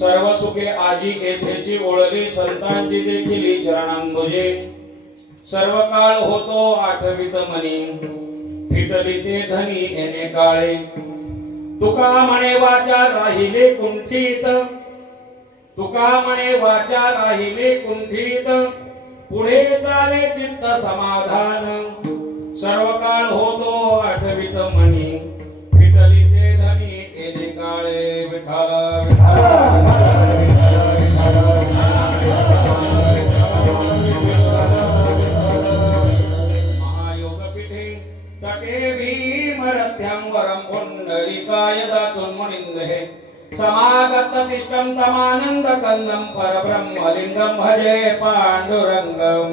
सर्व सुखे आजी येथेची ओळली संतांची देखील चरणांबुजे सर्व काळ होतो आठवित मनी फिटली ते धनी येणे काळे तुका म्हणे वाचा राहिले कुंठित तुका म्हणे वाचा राहिले कुंठित पुढे चाले चित्त समाधान सर्व काळ होतो आठवित मनी फिटली ते धनी येणे काळे विठाला महायोगपीठे तटे भीमरथ्यं वरं पुंडरीकाय दातुं मुनीन्द्रे समागततिष्ठं तमानन्दकन्दं परब्रह्मलिङ्गं भजे पाण्डुरङ्गं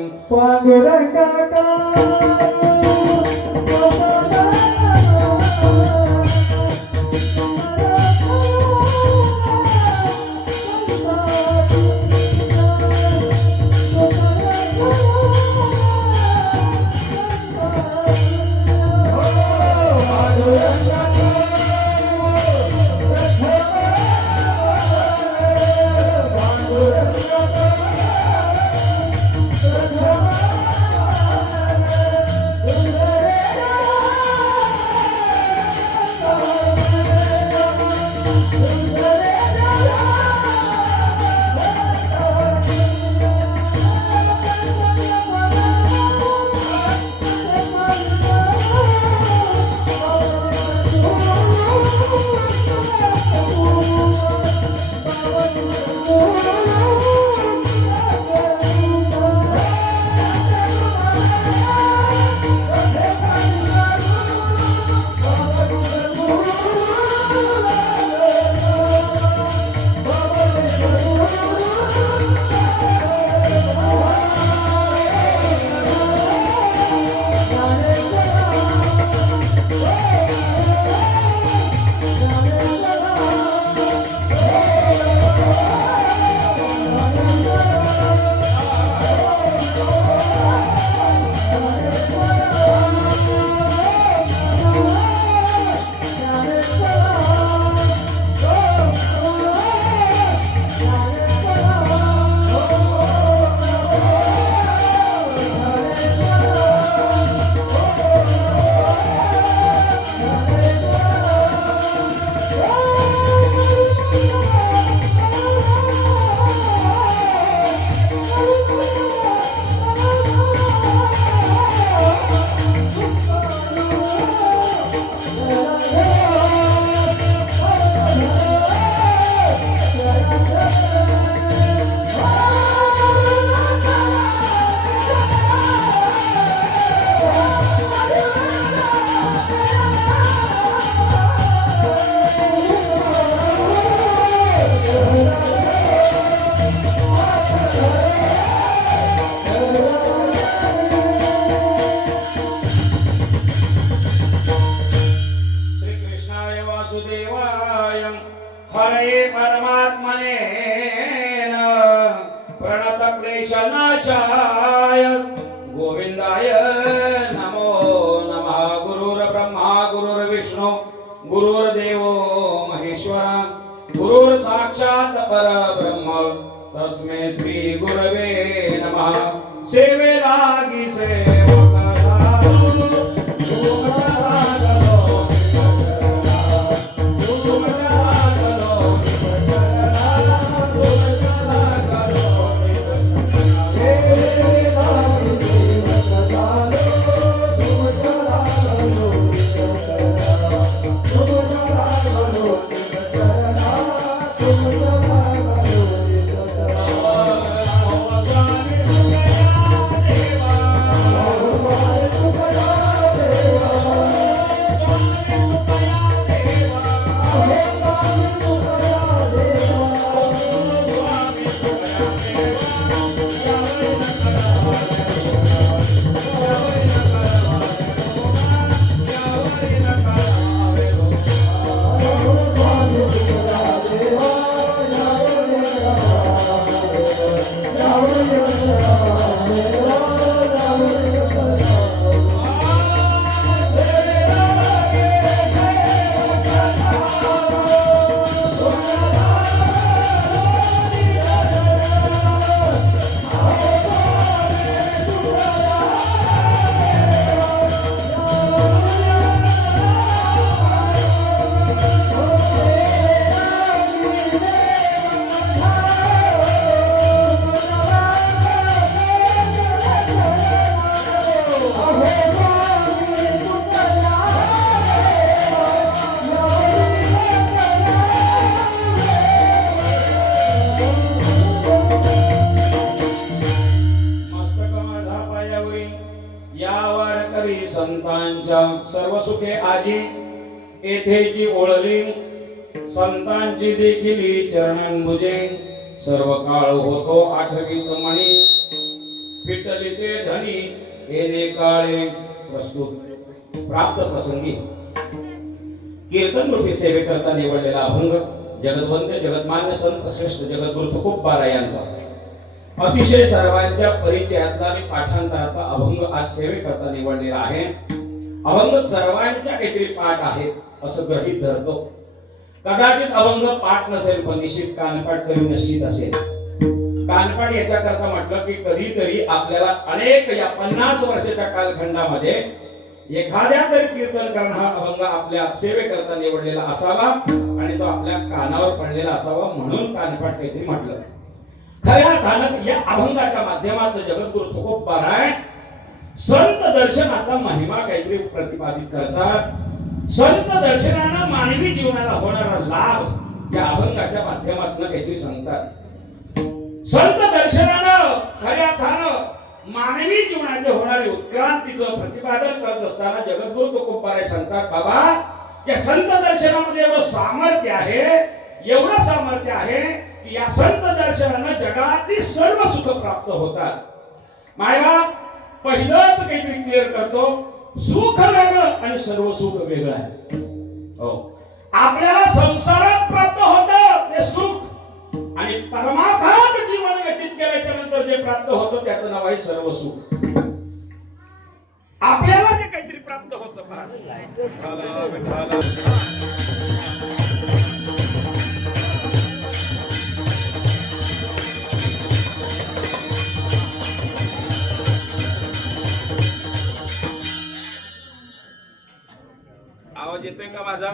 हरे परमात्मने प्रणत क्लेशनाशाय गोविंदाय नमो नमः। गुरुर्ब्रह्मा गुरुर्विष्णु गुरुर्देवो महेश्वरा गुरुर् साक्षात् परब्रह्म तस्मै श्री गुरवे नमः। सेवे लागी सेवक झालो सर्व सुखे आजी येथेची ओळली संतांची देखील चरणांबुजे सर्व काळ होतो आठवीत मणी फिटली ते धनी येणे काळे प्रस्तुत प्राप्त प्रसंगी कीर्तन रूपी सेवेकरता निवडलेला अभंग जगदवंत जगतमान्य संत श्रेष्ठ जगद्गुरु तुकोबा यांचा अतिशय सर्वांच्या परिचयातला आणि पाठांतराचा अभंग आज सेवेकरता निवडलेला आहे. अभंग सर्वांच्या काहीतरी पाठ आहे असं गृहीत धरतो. कदाचित अभंग पाठ नसेल पण निश्चित कानपाठ तरी निश्चित असेल. कानपाठ याच्याकरता म्हटलं की कधीतरी आपल्याला अनेक या 50 वर्षाच्या कालखंडामध्ये एखाद्या तरी कीर्तन करणं हा अभंग आपल्या सेवेकरता निवडलेला असावा आणि तो आपल्या कानावर पडलेला असावा म्हणून कानपाठ काहीतरी म्हटलं. खऱ्या अर्थानं या अभंगाच्या माध्यमातून जगद्गुरु तुकोबा संत दर्शनाचा महिमा काहीतरी प्रतिपादित करतात. संत दर्शनानं मानवी जीवनाला होणारा लाभ या अभंगाच्या माध्यमातून काहीतरी सांगतात. संत दर्शनानं खऱ्या अर्थानं मानवी जीवनाचे होणारे उत्क्रांतीचं प्रतिपादन करत असताना जगद्गुरु तुकोबा सांगतात, बाबा या संत दर्शनामध्ये एवढं सामर्थ्य आहे, एवढं सामर्थ्य आहे की या संत दर्शनानं जगातील सर्व सुख प्राप्त होतात. मायबाप पहिलंच काहीतरी क्लिअर करतो, सुख वेगळं आणि सर्व सुख वेगळं आहे. हो, आपल्याला संसारात प्राप्त होतं ते सुख आणि परमार्थात जीवन व्यतीत केल्याच्या नंतर जे प्राप्त होतं त्याचं नाव आहे सर्व सुख. आपल्याला जे काहीतरी प्राप्त होतं आवाज येतोय का माझा?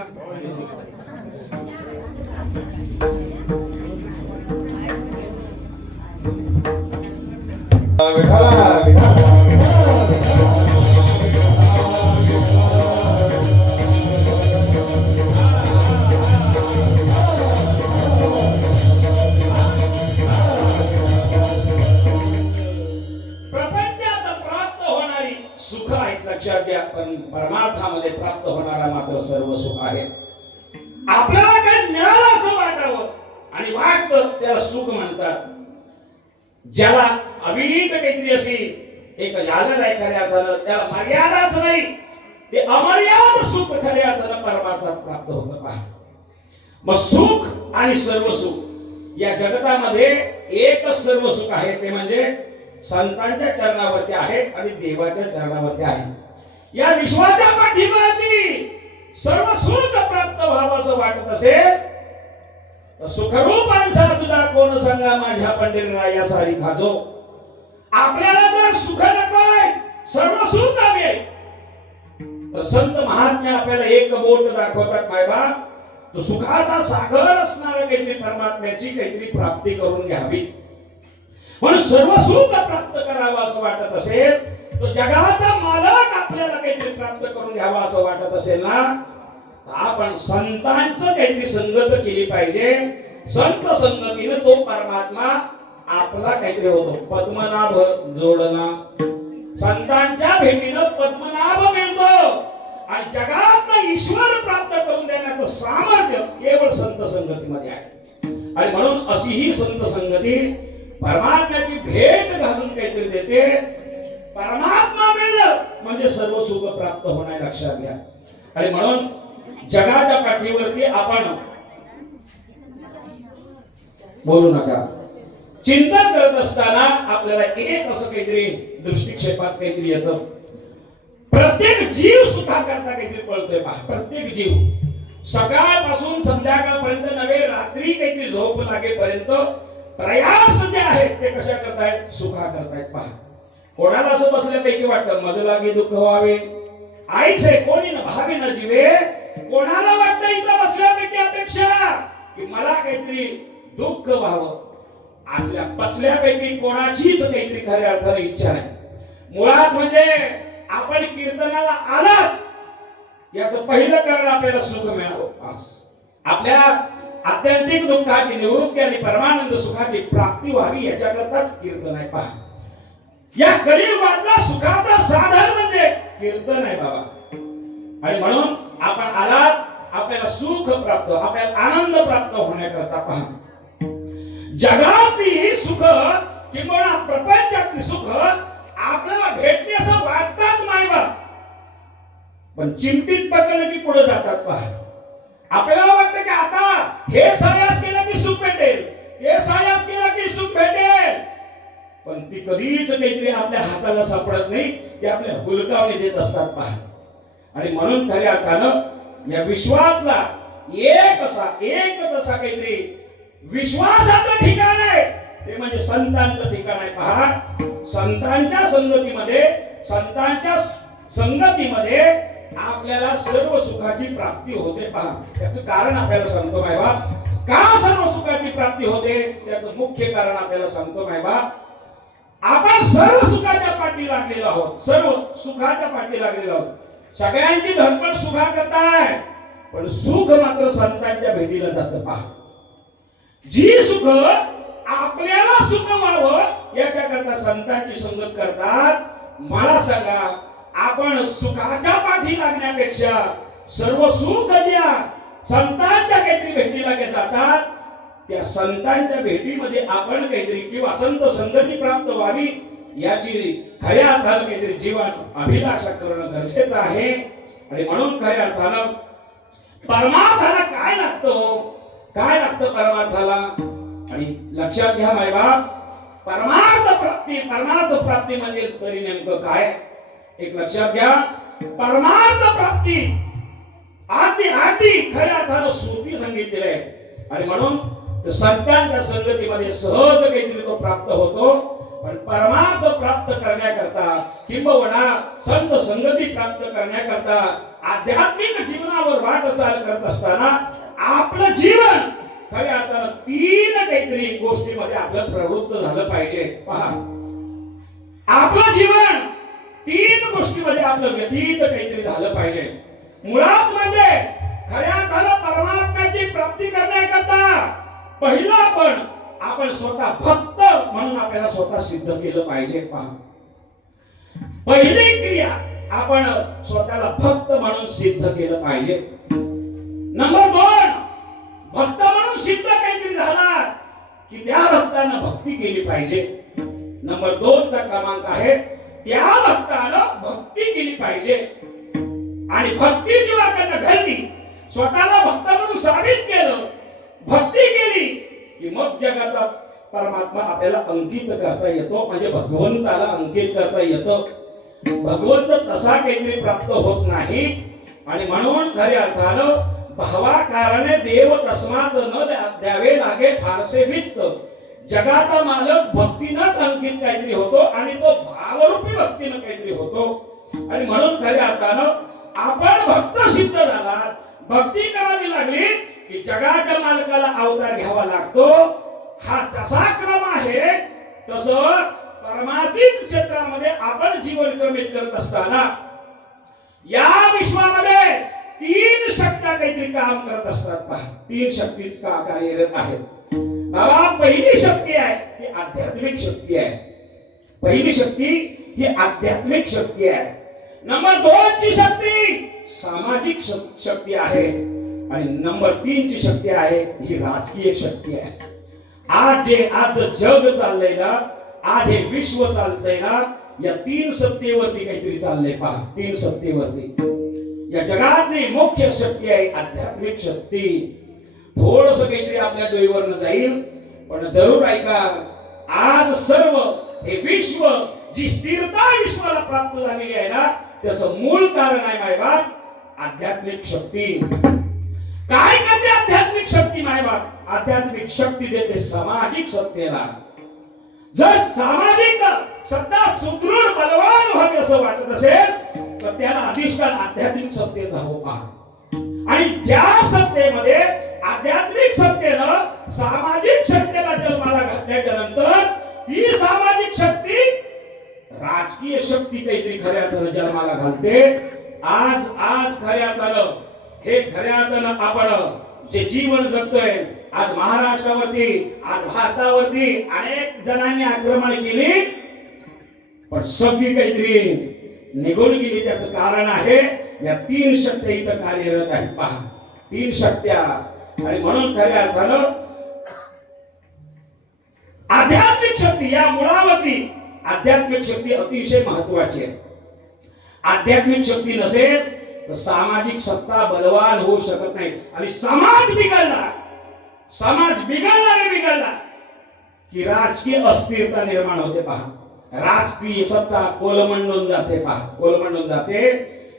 सुख आहेत लक्षात घ्या, पण परमार्थामध्ये प्राप्त होणारा मात्र सर्व सुख आहे. आपल्याला काही मिळालं असं वाटावं आणि वाटतं त्याला सुख म्हणतात. ज्याला अविरत काहीतरी अशी एक झालं नाही खऱ्या अर्थानं, त्याला मर्यादाच नाही, ते अमर्याद सुख खऱ्या अर्थानं परमार्थात प्राप्त होतं. पहा, मग सुख आणि सर्व सुख या जगतामध्ये एकच सर्व सुख आहे, ते म्हणजे संतांच्या चरणावरती आहे आणि देवाच्या चरणावरती आहे. या विश्वाच्या पाठीवरती सर्व सुख प्राप्त व्हावं असं वाटत असेल तर सुखरूप माणसाला तुझा कोण सांगा माझ्या पंढरीराया सारी खाजो. आपल्याला जर सुख नकोय, सर्व सुख हवे तर संत महात्म्य आपल्याला एक बोट दाखवतात, मायबाप तो सुखाचा सागर असणाऱ्या काहीतरी परमात्म्याची काहीतरी प्राप्ती करून घ्यावी. म्हणून सर्व सुख प्राप्त करावं असं वाटत असेल, तो जगाचा मालक आपल्याला काहीतरी प्राप्त करून घ्यावा असं वाटत असेल ना, आपण संतांचं काहीतरी संगत केली पाहिजे. संत संगतीने तो परमात्मा आपला काहीतरी होतो. पद्मनाभ जोडला, संतांच्या भेटीनं पद्मनाभ मिळतो आणि जगातला ईश्वर प्राप्त करून देण्याचं सामर्थ्य केवळ संत संगतीमध्ये आहे. आणि म्हणून अशी ही संत संगती परमात्म्याची भेट घालून काहीतरी देते. परमात्मा मिळलं म्हणजे सर्व सुख प्राप्त होणार लक्षात घ्या. आणि म्हणून जगाच्या पाठीवरती आपण बोलू नका. चिंतन करत असताना आपल्याला एक असं काहीतरी दृष्टिक्षेपात काहीतरी येतं. प्रत्येक जीव सुखाकरता काहीतरी पळतोय. पहा, प्रत्येक जीव सकाळपासून संध्याकाळपर्यंत नव्हे, रात्री काहीतरी झोप लागेपर्यंत प्रयास जे आहेत ते कशा करतायत? सुखा करतायत. पहा, कोणाला असं बसल्यापैकी वाटतं मज लागे दुःख व्हावे, आईसे कोणी न भावे न जीवे. कोणाला वाटतं इथं बसल्यापैकी अपेक्षा की मला काहीतरी दुःख व्हावं. असल्या बसल्यापैकी कोणाचीच काहीतरी खऱ्या अर्थाने इच्छा नाही. मुळात म्हणजे आपण कीर्तनाला आलात याचं पहिलं कारण आपल्याला सुख मिळावं. आपल्या आत्यंतिक दुःखाची निवृत्ती आणि परमानंद सुखाची प्राप्ती व्हावी याच्याकरताच कीर्तन आहे. पहा, या कलियुगातला सुखाचा साधन म्हणजे कीर्तन आहे. बाबा आणि म्हणून आपण आलात आपल्याला सुख प्राप्त, आपल्याला आनंद प्राप्त होण्याकरता पहा. जगातली ही सुख किंवा प्रपंचातली सुख आपल्याला भेटली असं वाटतात मायबाप, पण चिमटीत पकडलं की पुढे जातात पहा. आपल्याला वाटतं की आता हे सायास केलं की सुख भेटेल, हे सायास केलं की सुख भेटेल, पण ती कधीच काहीतरी आपल्या हाताला सापडत नाही, ते आपल्या हुलकावणी देत असतात पहा. आणि म्हणून खऱ्या अर्थानं या विश्वातला एक तसा काहीतरी विश्वासाचं ठिकाण आहे, ते म्हणजे संतांचं ठिकाण आहे पहा. संतांच्या संगतीमध्ये आपल्याला सर्व सुखाची प्राप्ती होते पहा. त्याचं कारण आपल्याला सांगतो मायबाप. का सर्व सुखाची प्राप्ती होते त्याचं मुख्य कारण आपल्याला सांगतो मायबाप. आपण सर्व सुखाच्या पाठी लागलेलो आहोत, सर्व सुखाच्या पाठी लागलेलो आहोत. सगळ्यांची धडपड सुखा करताय, पण सुख मात्र संतांच्या भेटीला जातं पहा. जी सुख आपल्याला सुख व्हावं याच्याकरता संतांची संगत करतात. मला सांगा, आपण सुखाच्या पाठी लागण्यापेक्षा सर्व सुख ज्या संतांच्या काहीतरी भेटीला जातात, त्या संतांच्या भेटीमध्ये आपण काहीतरी किंवा संत संगती प्राप्त व्हावी याची खऱ्या अर्थानं काहीतरी जीवन अभिलाषा करणं गरजेचं आहे. आणि म्हणून खऱ्या अर्थानं परमार्थाला काय लागतं परमार्थाला. आणि लक्षात घ्या मायबाप, परमार्थ प्राप्ती म्हणजे तरी नेमकं काय, एक लक्षात घ्या. परमार्थ प्राप्ती आधी खऱ्या अर्थानं सोपी सांगितलेलं आहे. आणि म्हणून संतांच्या संगतीमध्ये सहज काहीतरी तो प्राप्त होतो. पण परमार्थ प्राप्त करण्याकरता किंबहुना संत संगती प्राप्त करण्याकरता आध्यात्मिक जीवनावर वाटचाल करत असताना आपलं जीवन खऱ्या अर्थानं तीन काहीतरी गोष्टीमध्ये आपलं प्रवृत्त झालं पाहिजे पहा. आपलं जीवन तीन गोष्टीमध्ये आपलं व्यतीत काहीतरी झालं पाहिजे. मुळात म्हणजे खऱ्या अर्थानं परमात्म्याची प्राप्ती करण्याकरता पहिलं आपण स्वतः भक्त म्हणून आपल्याला स्वतः सिद्ध केलं पाहिजे पहा. पहिली क्रिया आपण स्वतःला भक्त म्हणून सिद्ध केलं पाहिजे. नंबर 2, भक्त म्हणून सिद्ध काहीतरी झाला की त्या भक्तानं भक्ती केली पाहिजे. नंबर 2 चा क्रमांक आहे त्या भक्तानं भक्ती केली पाहिजे. आणि भक्ती जीवाकडनं घडली, स्वतःला भक्त म्हणून साबित केलं, भक्ती केली की मग जगाचा परमात्मा आपल्याला अंकित करता येतो, म्हणजे भगवंताला अंकित करता येतं. भगवंत तसा काहीतरी प्राप्त होत नाही. आणि म्हणून खऱ्या अर्थानं भावाकारणे देव तस्मात न द्यावे लागे फारसे वित्त. जगाचा मालक भक्तीनंच अंकित काहीतरी होतो आणि तो भावरूपी भक्तीनं काहीतरी होतो. आणि म्हणून खऱ्या अर्थानं आपण भक्त सिद्ध झाला, भक्ती करावी लागली की जगाच्या मालकाला अवतार घ्यावा लागतो. हा जसा क्रम आहे तसं परमार्थिक क्षेत्रामध्ये आपण जीवन क्रमित करत असताना या विश्वामध्ये 3 शक्त्या काहीतरी काम करत असतात पहा. 3 शक्तीच का कार्यरत आहेत बाबा. पहिली शक्ती आहे ती आध्यात्मिक शक्ती आहे. पहिली शक्ती ही आध्यात्मिक शक्ती आहे. नंबर 2 ची शक्ती सामाजिक शक्ती आहे. आणि नंबर 3 ची शक्ती आहे ही राजकीय शक्ती आहे. आज जग चाललंय ना, आज हे विश्व चालतंय ना, या 3 सत्तेवरती काहीतरी चाललंय पहा. 3 सत्तेवरती या जगातली मुख्य शक्ती आहे आध्यात्मिक शक्ती. थोडस काहीतरी आपल्या डोईवरनं जाईल, पण जरूर ऐका. आज सर्व हे विश्व जी स्थिरता विश्वाला प्राप्त झालेली आहे ना, त्याचं मूळ कारण आहे मायबाप आध्यात्मिक शक्ती. काय करते आध्यात्मिक शक्ती मायबाप? आध्यात्मिक शक्ती देते सामाजिक सत्तेला. जर सामाजिक सत्ता सुदृढ बलवान व्हावी असं वाटत असेल तर त्याला अधिष्ठान आध्यात्मिक सत्तेचं हवं पहा. आणि ज्या सत्तेमध्ये आध्यात्मिक सत्तेनं सामाजिक सत्तेला जन्माला घातल्याच्या नंतर ती सामाजिक शक्ती राजकीय शक्ती काहीतरी खऱ्या अर्थानं जन्माला घालते. आज खऱ्या अर्थानं हे खऱ्या अर्थानं आपण जे जीवन जगतोय, आज महाराष्ट्रावरती, आज भारतावरती अनेक जणांनी आक्रमण केली, पण सगळी काहीतरी निघून गेली त्याचं कारण आहे या तीन शक्ती इथं कार्यरत आहेत पहा, तीन शक्त्या. आणि म्हणून खऱ्या अर्थानं आध्यात्मिक शक्ती या मुळावरती आध्यात्मिक शक्ती अतिशय महत्वाची आहे. आध्यात्मिक शक्ती नसेल तर सामाजिक सत्ता बलवान होऊ शकत नाही. आणि समाज बिघडला की राजकीय अस्थिरता निर्माण होते पहा, राजकीय सत्ता कोलमंडून जाते पहा, कोलमंडून जाते.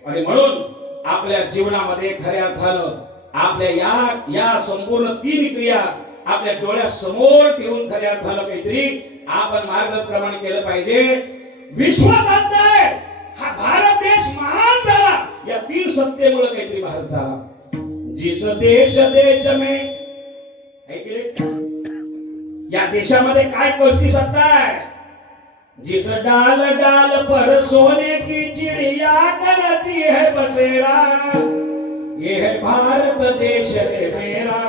आणि म्हणून आपल्या जीवनामध्ये खऱ्या अर्थानं आपल्या या संपूर्ण तीन क्रिया आपल्या डोळ्यासमोर ठेवून खऱ्या अर्थानं काहीतरी आपण मार्गक्रमण केलं पाहिजे. विश्वात हा भारत देश महान झाला या तीन सत्तेमुळे काहीतरी भारत झाला. जिस देश में या देशामध्ये काय कोणती सत्ता आहे? जिस डाल डाल पर सोने की चिड़िया करती है बसेरा, ये है भारत देश है मेरा,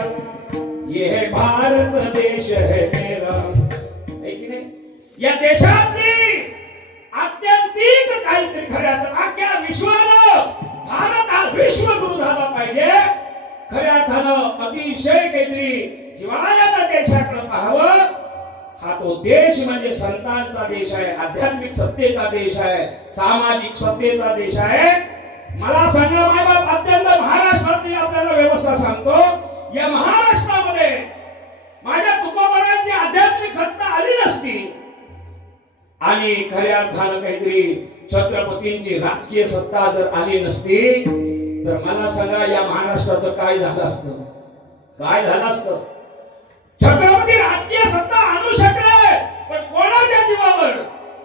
ये है भारत देश है मेरा. है की नाही? या देशातली आत्यंतिक काहीतरी खऱ्या अख्ख्या विश्वानं भारत हा विश्वगुरु झाला पाहिजे. खऱ्या अर्थानं अतिशय काहीतरी जिव्हाळ्यानं देशाकडे पाहावं. हा तो देश म्हणजे संतांचा देश आहे, आध्यात्मिक सत्तेचा देश आहे, सामाजिक सत्तेचा देश आहे. मला सांगा मायबाप, अत्यंत महाराष्ट्रातली आपल्याला व्यवस्था सांगतो. या महाराष्ट्रामध्ये माझ्या तुकोबारांची आध्यात्मिक सत्ता आली नसती आणि खऱ्या अर्थानं काहीतरी छत्रपतींची राजकीय सत्ता जर आली नसती तर मला सांगा या महाराष्ट्राचं काय झालं असतं, काय झालं असतं? छत्रपती राजकीय सत्ता आणू शकले पण कोणाच्या जीवावर?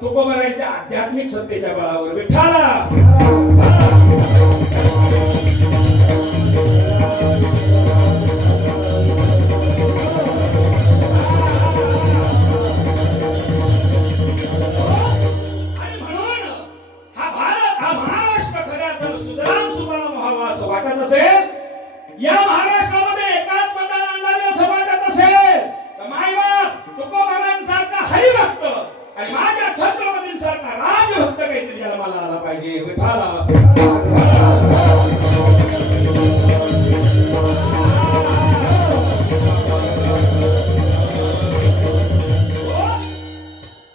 तुकोबारांच्या आध्यात्मिक सत्तेच्या बळावर. विठ्ठला वाटत असेल, या महाराष्ट्रामध्ये एकात्मता नांदावी असं वाटत असेल तर मायबाप तुकोबारांसारखा हरिभक्त आणि माझ्या छत्रपतींसारखा राजभक्त काहीतरी जन्माला आला पाहिजे. विठ्ठला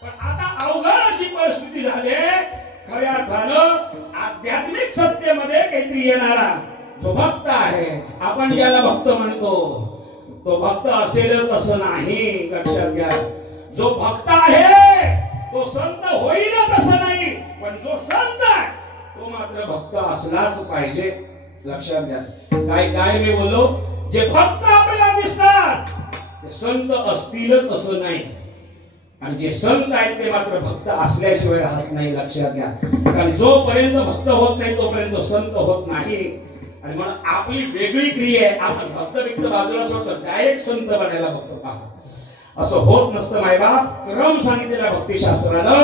पण आता अवघड अशी परिस्थिती झाली. खऱ्या अर्थानं आध्यात्मिक सत्तेमध्ये काहीतरी येणारा जो भक्त आहे, आपण ज्याला भक्त म्हणतो तो भक्त असेलच असं नाही, लक्षात घ्या. जो भक्त आहे तो संत होईलच असं नाही, पण जो संत आहे तो मात्र भक्त असलाच पाहिजे. लक्षात घ्या. काय मी बोललो, जे भक्त आपल्याला दिसतात ते संत असतीलच असं नाही, आणि जे संत आहेत ते मात्र भक्त असल्याशिवाय राहत नाही. लक्षात घ्या. कारण जोपर्यंत भक्त होत नाही तोपर्यंत संत होत नाही. आणि म्हणून आपली वेगळी क्रिया आहे. आपण भक्त बाजूला सोडतो, डायरेक्ट संत बनायला बघतो. पहा, असं होत नसतं मायबाप. क्रम सांगितलेला भक्तिशास्त्रानं,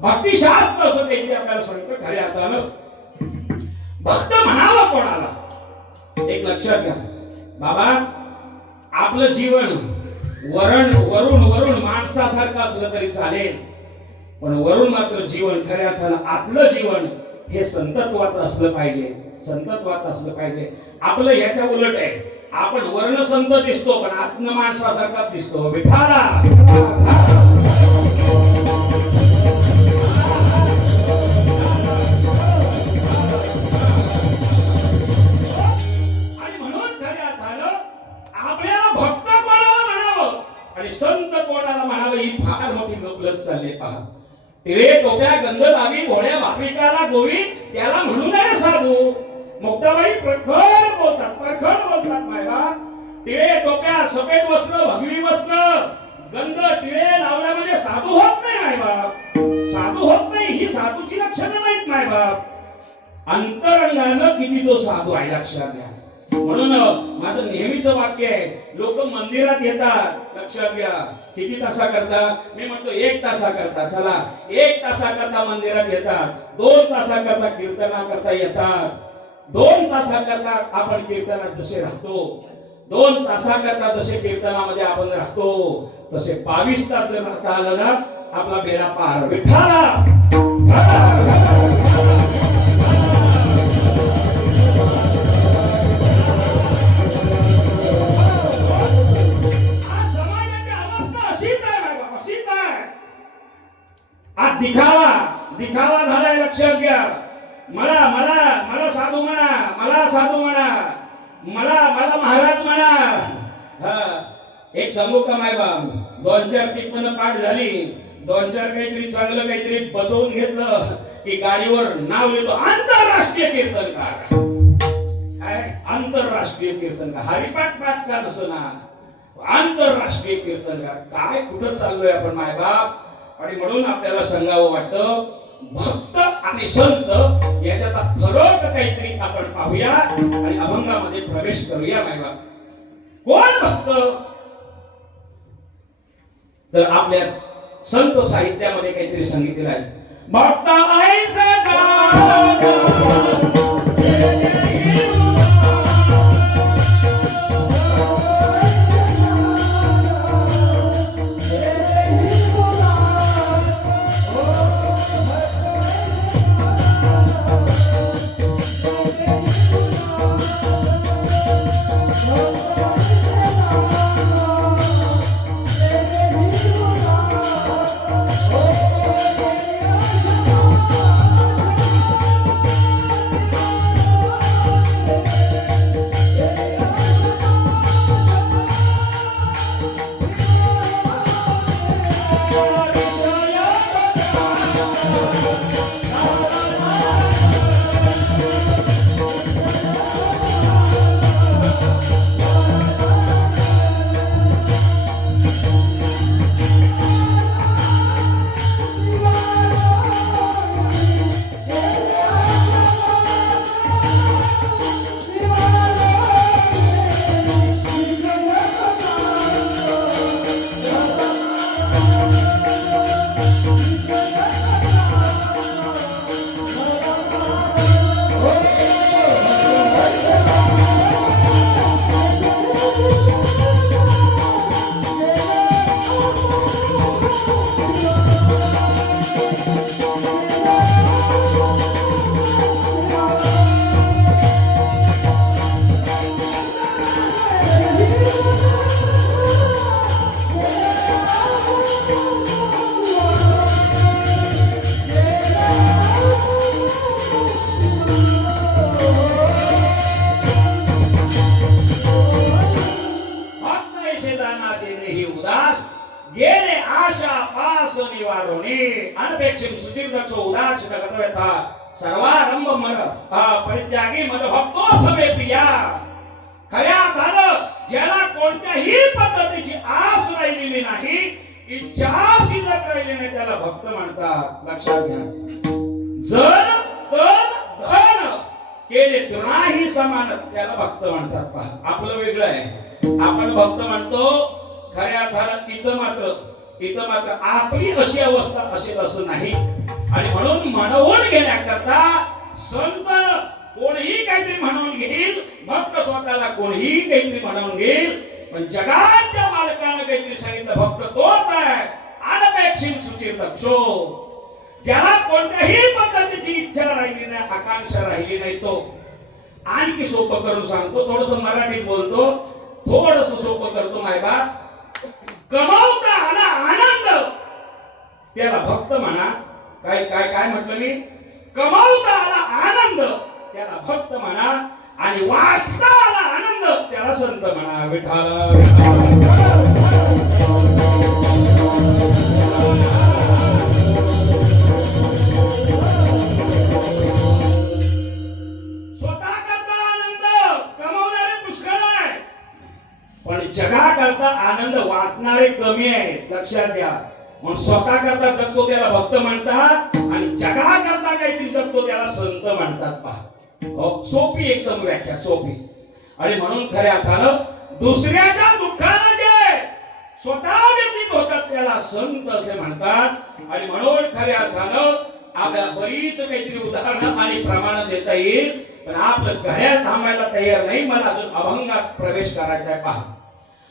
भक्तिशास्त्र असं काहीतरी आपल्याला सांगतं. खऱ्या अर्थानं भक्त म्हणावं कोणाला? एक लक्षात घ्या बाबा, आपलं जीवन वरून माणसासारखं असलं तरी चालेल, पण वरून मात्र जीवन खऱ्या अर्थानं आतलं जीवन हे संतत्वाचं असलं पाहिजे, संतत्वाचं असलं पाहिजे. आपलं याच्या उलट आहे. आपण वर्ण संत दिसतो पण आत्म माणसासारखा दिसतो. विठाला आणि म्हणून खऱ्या अर्थानं आपल्याला भक्त कोणाला म्हणावं आणि संत कोणाला म्हणावं ही फार मोठी गफलत चालली. पहा, टिळे टोप्या गंध लावी भोळ्या भाविकाला गोवी त्याला म्हणू नये साधू. मुक्ताबाई प्रखर बोलतात मायबा. टिळे टोप्या सफेद वस्त्र भगवी वस्त्र गंध टिळे लावल्या म्हणजे साधू होत नाही मायबाप, साधू होत नाही. ही साधूची लक्षणं नाहीत मायबाप. अंतरंगानं किती तो साधू आहे लक्षात घ्या. म्हणून माझं नेहमीचं वाक्य आहे, लोक मंदिरात येतात, लक्षात घ्या, किती तासा करता? मी म्हणतो 1 तासा करता. चला 1 तासा करता मंदिरात येतात, 2 तासा करता कीर्तना करता येतात, 2 तासा करता आपण कीर्तनात जसे राहतो, 2 तासा करता जसे कीर्तनामध्ये आपण राहतो, तसे 22 तास जर राहता आलं ना आपला बेडा पार. विठ्ठला आज दिखावा दिखावा झालाय, लक्षात घ्या. मला मला मला साधू म्हणा, मला साधू म्हणा, मला मला महाराज म्हणा. हा, एक सांगू का माय बाप, 2-4 टिपण पाठ झाली, 2-4 काहीतरी चांगलं काहीतरी बसवून घेतलं की गाडीवर नाव लिहितो आंतरराष्ट्रीय कीर्तनकार. काय आंतरराष्ट्रीय कीर्तनकार, हरिपाठ पाठ का नसना, आंतरराष्ट्रीय कीर्तनकार. काय कुठं चाललोय आपण माय बाप. आणि म्हणून आपल्याला सांगावं वाटतं, भक्त आणि संत याच्यात फरक काहीतरी आपण पाहूया आणि अभंगामध्ये प्रवेश करूया माय बाप. कोण भक्त, तर आपल्या संत साहित्यामध्ये काहीतरी सांगितलेलं आहे, भक्त ऐसा गेले आशा पास निवारोणी अनपेक्षित सुतीर्थ उदास नगतव्यथा सर्वारंभ मन परित्यागी मद भक्तो समे प्रिया. खऱ्या अर्थानं ज्याला कोणत्याही पद्धतीची आस राहिलेली नाही, इच्छा शिल्लक राहिली नाही, त्याला भक्त म्हणतात. लक्षात घ्या. जन तन धन केले तृणाही समान, त्याला भक्त म्हणतात. पहा, आपलं वेगळं आहे. आपण भक्त म्हणतो, खऱ्या अर्थानं इथं मात्र आपली अशी अवस्था असेल असं नाही. आणि म्हणून म्हणवून घेण्याकरता संत कोणीही काहीतरी म्हणून घेईल, भक्त स्वतःला कोणीही काहीतरी म्हणून घेईल, पण जगाच्या मालकानं काहीतरी सांगितलं, भक्त तोच आहे अनपेक्षित सुचिर्दक्षो. ज्याला कोणत्याही पद्धतीची इच्छा राहिली नाही, आकांक्षा राहिली नाही, तो आणखी सोपं करून सांगतो. थोडस मराठीत बोलतो, थोडस सोपं करतो मायबा. कमावता आला आनंद त्याला भक्त म्हणा. काय काय काय म्हटलं मी? कमावता आला आनंद त्याला भक्त म्हणा, आणि वाचता आला आनंद त्याला संत म्हणा. विठाल स्वतः करता आनंद कमावणारे पुष्कळ आहे, पण जगा करता आनंद वाटणारे कमी आहेत. लक्षात घ्या. मग स्वतः करता जगतो त्याला भक्त म्हणतात, आणि जगा करता काहीतरी जगतो त्याला संत म्हणतात. पहा, सोपी एकदम व्याख्या, सोपी. आणि म्हणून खऱ्या अर्थानं दुसऱ्याच्या दुःखानं जे स्वतः व्यतीत होतात त्याला संत असे म्हणतात. आणि म्हणून खऱ्या अर्थानं आपल्याला बरीच काहीतरी उदाहरणं आणि प्रमाण देता येईल, पण आपलं घड्याळ थांबायला तयार नाही. मला अजून अभंगात प्रवेश करायचा आहे. पहा,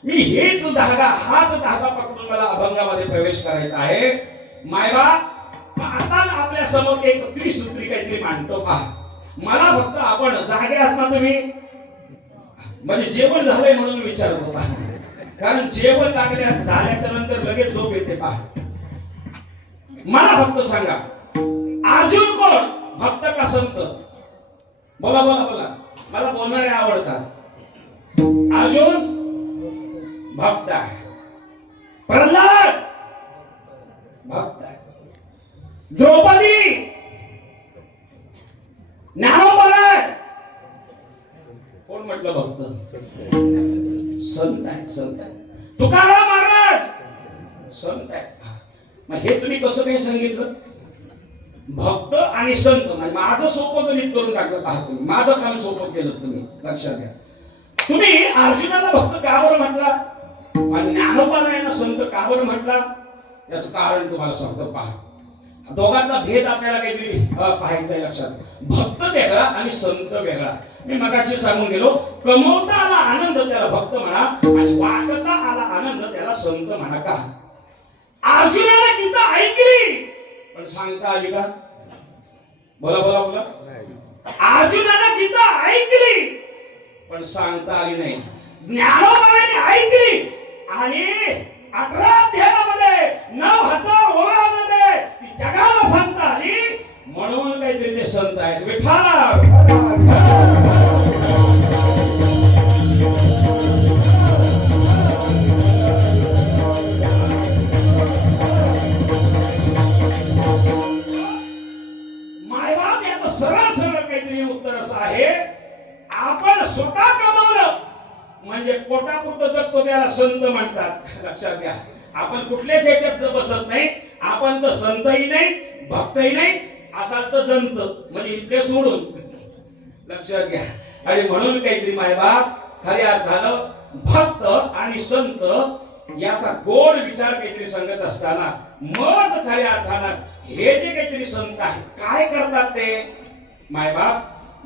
मी हेच धागा, हाच धागा पकडून मला अभंगामध्ये प्रवेश करायचा आहे. मायबा, आता आपल्या समोर एक त्रिसूत्री काहीतरी मांडतो. पहा, मला फक्त आपण जागे आहात ना तुम्ही? म्हणजे जेवण झालंय म्हणून विचारत होता, कारण जेवण लागल्या झाल्याच्या नंतर लगेच झोप येते. पहा, मला फक्त सांगा, अर्जुन कोण, भक्त का संत? बोला बोला बोला, मला बोलणारे आवडतात. अर्जुन भक्त आहे, प्रल्हाद भक्त आहे, द्रौपदी ज्ञानोबा आहे. कोण म्हटलं भक्त? संत आहे, संत आहे. तुकाराम महाराज संत आहे. मग हे तुम्ही कसं काही सांगितलं? भक्त आणि संत म्हणजे माझं सोपं गणित करून टाकलं. पहा तुम्ही, माझं काम सोपं केलं तुम्ही. लक्षात घ्या, तुम्ही अर्जुनाला भक्त का बरं म्हटला आणि ज्ञानोबाला यांना संत का बरं म्हटला? त्याचं कारण तुम्हाला सांगतो. पहा, दोघांचा भेद आपल्याला काहीतरी पाहायचा आहे. लक्षात, भक्त वेगळा आणि संत वेगळा. मी मगाशी सांगून गेलो, कमवता आला आनंद त्याला भक्त म्हणा आणि वाटता आला आनंद त्याला संत म्हणा. का अर्जुनाला गीता ऐकली पण सांगता आली का? बोला बोला बोला. अर्जुनाला गीता ऐकली पण सांगता आली नाही. ज्ञानोबाने ऐकली आणि 18 अध्यायामध्ये 9,000 ओव्यामध्ये ती जगाला सांगता आली. म्हणून काहीतरी ते संत आहेत. विठ्ठला मायबाप याचं सरळ सरळ काहीतरी उत्तर असं आहे, आपण स्वतः कमावलं म्हणजे पोटापुरतं जगतो त्याला संत म्हणतात. लक्षात घ्या, आपण कुठल्याच ह्याच्यात बसत नाही. आपण तर संतही नाही भक्तही नाही, असाल तर जंत म्हणजे इतके सोडून. लक्षात घ्या, आणि म्हणून काहीतरी मायबाप खऱ्या अर्थानं भक्त आणि संत याचा गोड विचार काहीतरी सांगत असताना मग खऱ्या अर्थानं हे जे काहीतरी संत आहेत काय करतात ते मायबाप,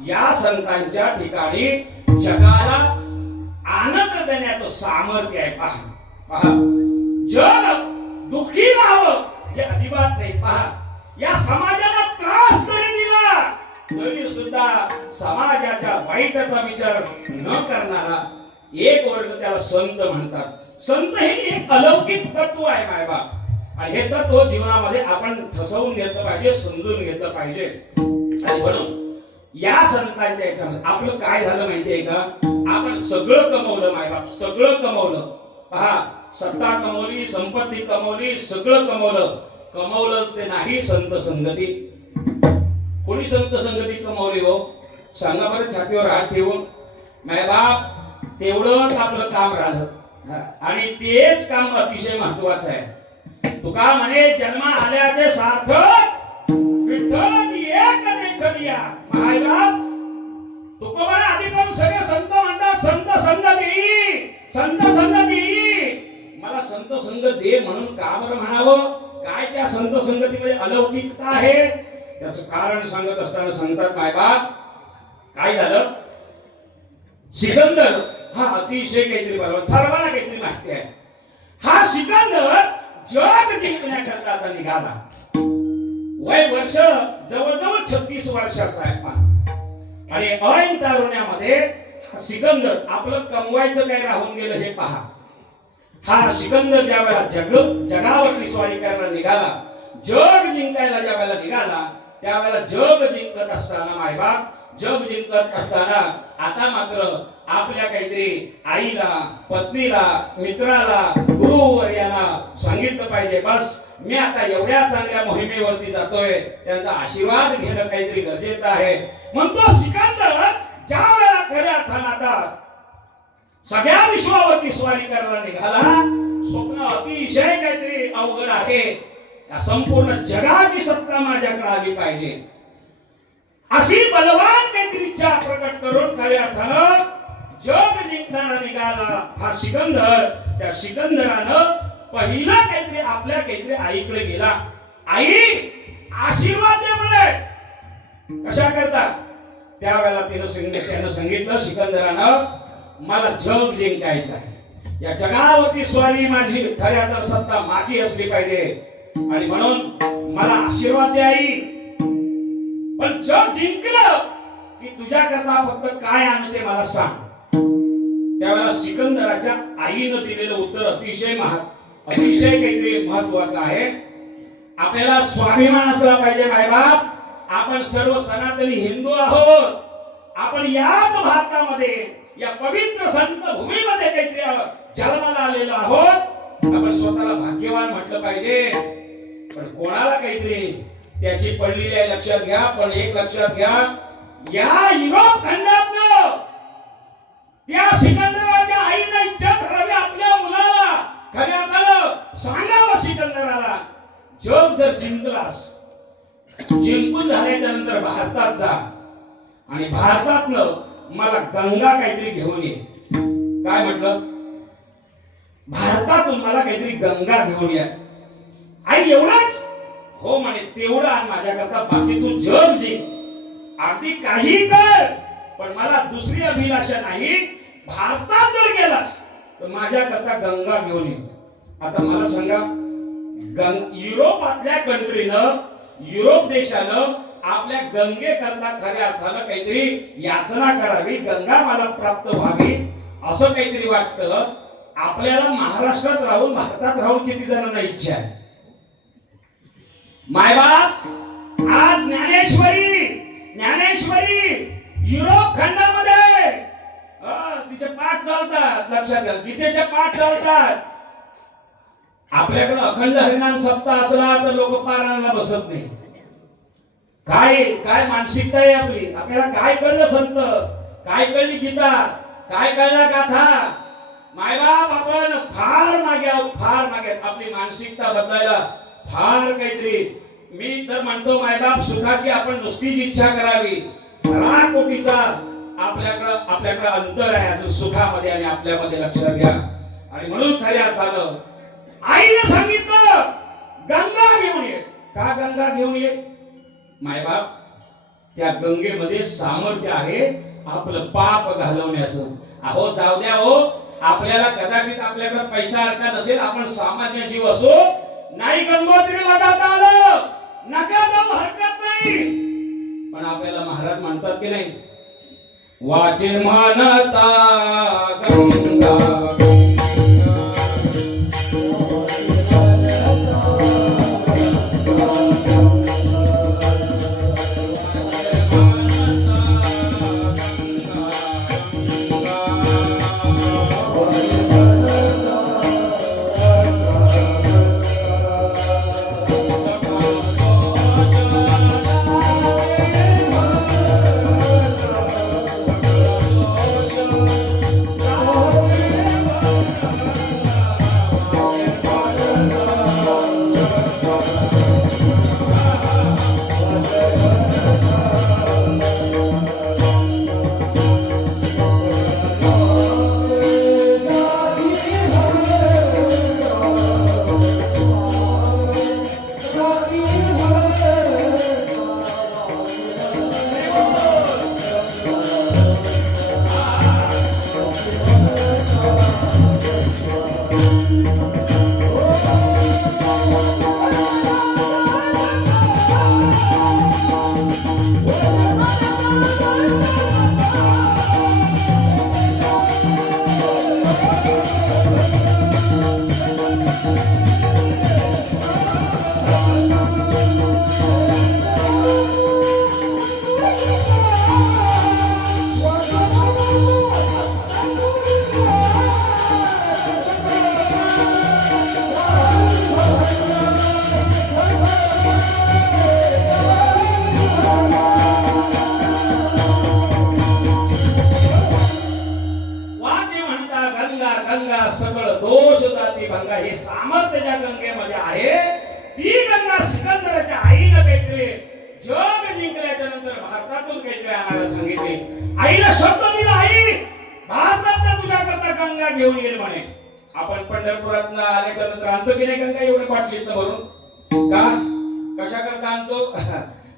या संतांच्या ठिकाणी जगाला आनंद देण्याचं सामर्थ्य आहे. पहा पहा, जग दुःखी राहावं हे अजिबात नाही. पहा, या समाजाला त्रास जरी दिला तरी सुद्धा समाजाच्या वाईटाचा विचार न करणारा एक वर्ग त्याला संत म्हणतात. संत हे एक अलौकिक तत्व आहे मायबाप, आणि हे तत्व जीवनामध्ये आपण ठसवून घेतलं पाहिजे, समजून घेतलं पाहिजे. आणि म्हणून या संतांच्या याच्यामध्ये आपलं काय झालं माहितीये का? आपण सगळं कमवलं मायबाप, सगळं कमवलं. पहा, सत्ता कमवली, संपत्ती कमवली, सगळं कमवलं. कमवलं ते नाही संत संगती. कोणी संत संगती कमवली हो? सांगा बरं छातीवर हात ठेवून. मायबाप, तेवढंच आपलं काम राहिलं आणि तेच काम अतिशय महत्वाचं आहे. तुका म्हणे, जन्मा आल्याचे सार्थक विठ्ठलाची एक देखलिया. मायबाप, तुकोबाला आधी करून सगळे संत म्हणतात संत संगती, संत संगती. मला संत संग दे म्हणून का बरं म्हणावं? काय त्या संत संगतीमध्ये अलौकिकता आहे? त्याचं कारण सांगत असताना सांगतात मायबाप, काय झालं? सिकंदर हा अतिशय काहीतरी बरोबर सर्वांना काहीतरी माहिती आहे. हा सिकंदर जग जिंकण्याकरता आता निघाला. वय वर्ष जवळजवळ 36 वर्षाचा आहे. आणि ऐन तारुण्यामध्ये हा सिकंदर आपलं कमवायचं काय राहून गेलं हे पहा. हा सिकंदर ज्या वेळेला जगावरती स्वारी करायला निघाला, जग जिंकायला ज्या वेळेला निघाला, त्यावेळेला जग जिंकत असताना मायबाप, जग जिंकत असताना आता मात्र आपल्या काहीतरी आईला, पत्नीला, मित्राला, गुरुवर्याला सांगितलं पाहिजे, बस मी आता एवढ्या चांगल्या मोहिमेवरती जातोय, त्यांचा आशीर्वाद घेणं काहीतरी गरजेचं आहे. म्हणतो सिकंदर ज्या वेळेला खऱ्या अर्थानं आता सगळ्या विश्वावरती स्वारी करायला निघाला, स्वप्न अतिशय काहीतरी अवघड आहे. या संपूर्ण जगाची सत्ता माझ्याकडे आली पाहिजे अशी बलवान काहीतरी इच्छा प्रकट करून खऱ्या अर्थानं जग जिंकणारा निघाला हा सिकंदर. त्या सिकंदरानं पहिला काहीतरी आपल्या काहीतरी आईकडे गेला. आई, आशीर्वाद दे म्हणे. कशा करता? त्यावेळेला त्यानं सांगितलं सिकंदरानं, मला जग जिंकायचं आहे. या जगावरती स्वारी माझी, खऱ्या अर्थानं सत्ता माझी असली पाहिजे, आणि म्हणून मला आशीर्वाद दे आई. पण जग जिंकलं की तुझ्याकरता फक्त काय आणू ते मला सांग. त्यावेळेला सिकंदराच्या आईनं दिलेलं उत्तर अतिशय काहीतरी महत्वाचं आहे. आपल्याला स्वाभिमान असला पाहिजे मायबाप. आपण सर्व सनातनी हिंदू आहोत. आपण याच भारतामध्ये या पवित्र संत भूमीमध्ये काहीतरी जन्माला आलेलो आहोत. आपण स्वतःला भाग्यवान म्हटलं पाहिजे. पण कोणाला काहीतरी त्याची पडलेली आहे लक्षात घ्या. पण एक लक्षात घ्या, या युरोप खंडातनं त्या सिकंदराच्या आईने इच्छा धरावी आपल्या मुलाला. खऱ्या अर्थानं सांगावं सिकंदराला, जग जर जिंकलास, जिंकून झाल्याच्या नंतर भारतात जा आणि भारतातनं मला गंगा काहीतरी घेऊन ये. काय म्हटलं? भारतातून मला काहीतरी गंगा घेऊन या. आई एवढाच? हो म्हणे, तेवढं आण माझ्याकरता, बाकी तू जग जिंक, अगदी काही कर, पण मला दुसरी अभिलाषा नाही. भारतात जर गेलास तर माझ्याकरता गंगा घेऊन ये. आता मला सांगा, युरोपातल्या कंट्रीनं, युरोप देशानं आपल्या गंगे करता खऱ्या अर्थानं काहीतरी याचना करावी, गंगा मला प्राप्त व्हावी असं काहीतरी वाटतं. आपल्याला महाराष्ट्रात राहून, भारतात राहून किती जणांना इच्छा आहे? मायबाप, आज ज्ञानेश्वरी युरोप खंडामध्ये तिचे पाठ चालतात. लक्षात घ्या, गीतेचे पाठ चालतात. आपल्याकडे अखंड हरिनाम सप्ताह असला तर लोक पारायणाला बसत नाही. काय मानसिकता आहे आपली? आपल्याला काय कळलं संत, काय कळली गीता, काय कळला गाथा? मायबाप, आपण फार मागे आहोत, फार मागे. आपली मानसिकता बदलायला फार काहीतरी. मी तर म्हणतो मायबाप, सुखाची आपण नुसतीच इच्छा करावी. कोटीचा आपल्याकडे अंतर आहे अजून सुखामध्ये आणि आपल्यामध्ये. लक्षात घ्या. आणि म्हणून खऱ्या अर्थानं आईने सांगितलं गंगा घेऊन ये. का गंगा घेऊन ये? मायबाप, त्या गंगेमध्ये सामर्थ्य आहे आपलं पाप घालवण्याचं. अहो जाऊ द्या हो, आपल्याला कदाचित आपल्याकडे पैसा अडका नसेल, आपण सामान्य जीव असो, नाही गंगोत्री लगाता आलं, नका जाऊ, हरकत नाही. पण आपल्याला महाराज म्हणतात की नाही, वाचे म्हणता गंगा गंगा, हे सामर्थ्य ज्या गंगेमध्ये आहे, ती गंगा सिकंदराच्या आईनं काहीतरी जग जिंकल्याच्या नंतर भारतातून काहीतरी आणायला सांगितले. आईला शब्द दिला, आई भारतात तुझ्याकरता गंगा घेऊन येईल म्हणे. आपण पंढरपुरात आल्याच्या नंतर आणतो की नाही गंगा एवढे बाटलीत भरून? का कशा करता आणतो?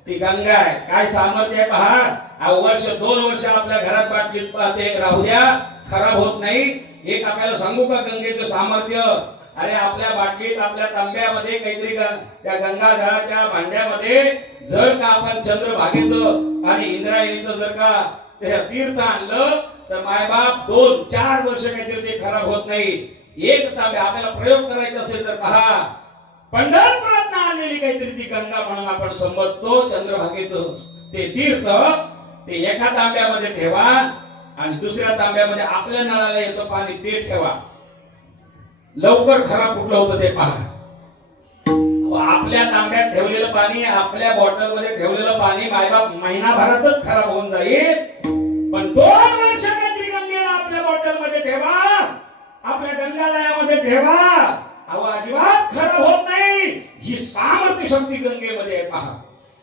ती गंगा आहे. काय सामर्थ्य आहे पहा. वर्ष 2 वर्ष आपल्या घरात बाटलीत पाहते राहू द्या, खराब होत नाही. एक आपल्याला सांगू का गंगेचं सामर्थ्य? अरे आपल्या बाटलीत, आपल्या तांब्यामध्ये काहीतरी त्या गंगाधराच्या भांड्यामध्ये जर का आपण चंद्रभागेचं आणि इंद्रायणीचं जर का तीर्थ आणलं तर मायबाप 2-4 वर्ष काहीतरी ते खराब होत नाही. एक तांब्या आपल्याला प्रयोग करायचा असेल तर पहा, पंढरपुरात आणलेली काहीतरी ती गंगा म्हणून आपण संबोधतो. चंद्रभागेचं ते तीर्थ ते एका तांब्यामध्ये ठेवा आणि दुसऱ्या तांब्यामध्ये आपल्या नळाला येतं पाणी ते ठेवा. लवकर खराब कुठलं होतं ते पहा. आपल्या तांब्यात ठेवलेलं पाणी, आपल्या बॉटल मध्ये ठेवलेलं पाणी मायबाप महिनाभरातच खराब होऊन जाईल. पण 2 वर्ष काहीतरी गंगेला आपल्या बॉटल मध्ये ठेवा, आपल्या गंगालयामध्ये ठेवा, अहो अजिबात खराब होत नाही. ही सामर्थ्य शक्ती गंगेमध्ये आहे पहा.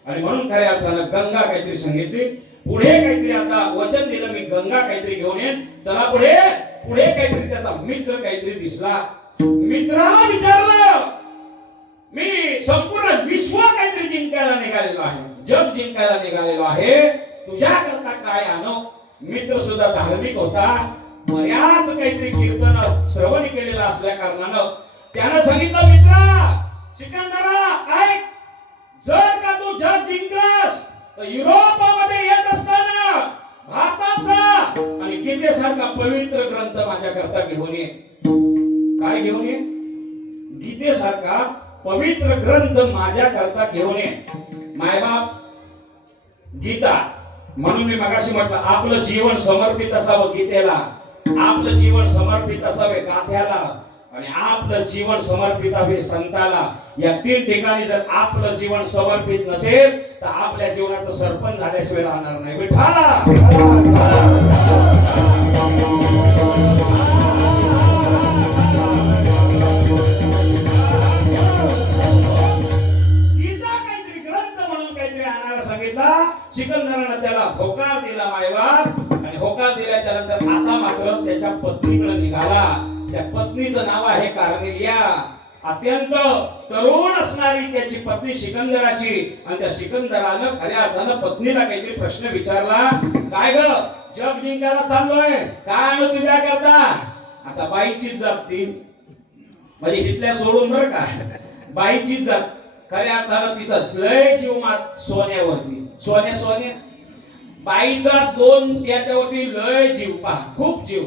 आणि म्हणून खऱ्या अर्थानं गंगा काहीतरी सांगितली. पुढे काहीतरी आता वचन दिलं मी गंगा काहीतरी घेऊन येईन. चला पुढे पुढे काहीतरी त्याचा मित्र काहीतरी दिसला. मित्राला विचारलं, मी संपूर्ण विश्व काहीतरी जिंकायला निघालेलो आहे, जग जिंकायला निघालेलो आहे, तुझ्याकरता काय आणो. मित्र सुद्धा धार्मिक होता, बऱ्याच काहीतरी कीर्तन श्रवण केलेलं असल्या कारणानं त्यानं सांगितलं, मित्रा सिकंदरा ऐक, जर का तू जग जिंकलास तर युरोपामध्ये येत असताना भारताचा आणि गीतेसारखा पवित्र ग्रंथ माझ्याकरता घेऊन ये. काय घेऊन ये? गीतेसारखा पवित्र ग्रंथ माझ्याकरता घेऊन ये. मायबाप गीता म्हणून मी मगाशी म्हटलं आपलं जीवन समर्पित असावं गीतेला, आपलं जीवन समर्पित असावे गाथ्याला आणि आपलं जीवन समर्पित आहे संताला. या 3 ठिकाणी जर आपलं जीवन समर्पित नसेल तर आपल्या जीवनाचं सरपंच झाल्याशिवाय राहणार नाही. विठाला गीता काहीतरी ग्रंथ म्हणून काहीतरी आणायला सांगितला. सिकंदरानं त्याला होकार दिला मायबाप आणि होकार दिल्याच्या नंतर आता मात्र त्याच्या पत्नीकडे निघाला. त्या पत्नीचं नाव आहे कार्नेलिया. अत्यंत तरुण असणारी त्याची पत्नी सिकंदराची. आणि त्या सिकंदरानं खऱ्या अर्थानं पत्नीला काहीतरी प्रश्न विचारला, काय ग जग जिंकायला चाललोय, काय आणू तुझ्या करता. आता बाईचीच जात ती, म्हणजे इथल्या सोडून बरं का, बाईचीच जात. खऱ्या अर्थानं तिचा लय जीव मात सोन्यावरती. सोन्या बाईचा 2 याच्यावरती लय जीव पहा, खूप जीव.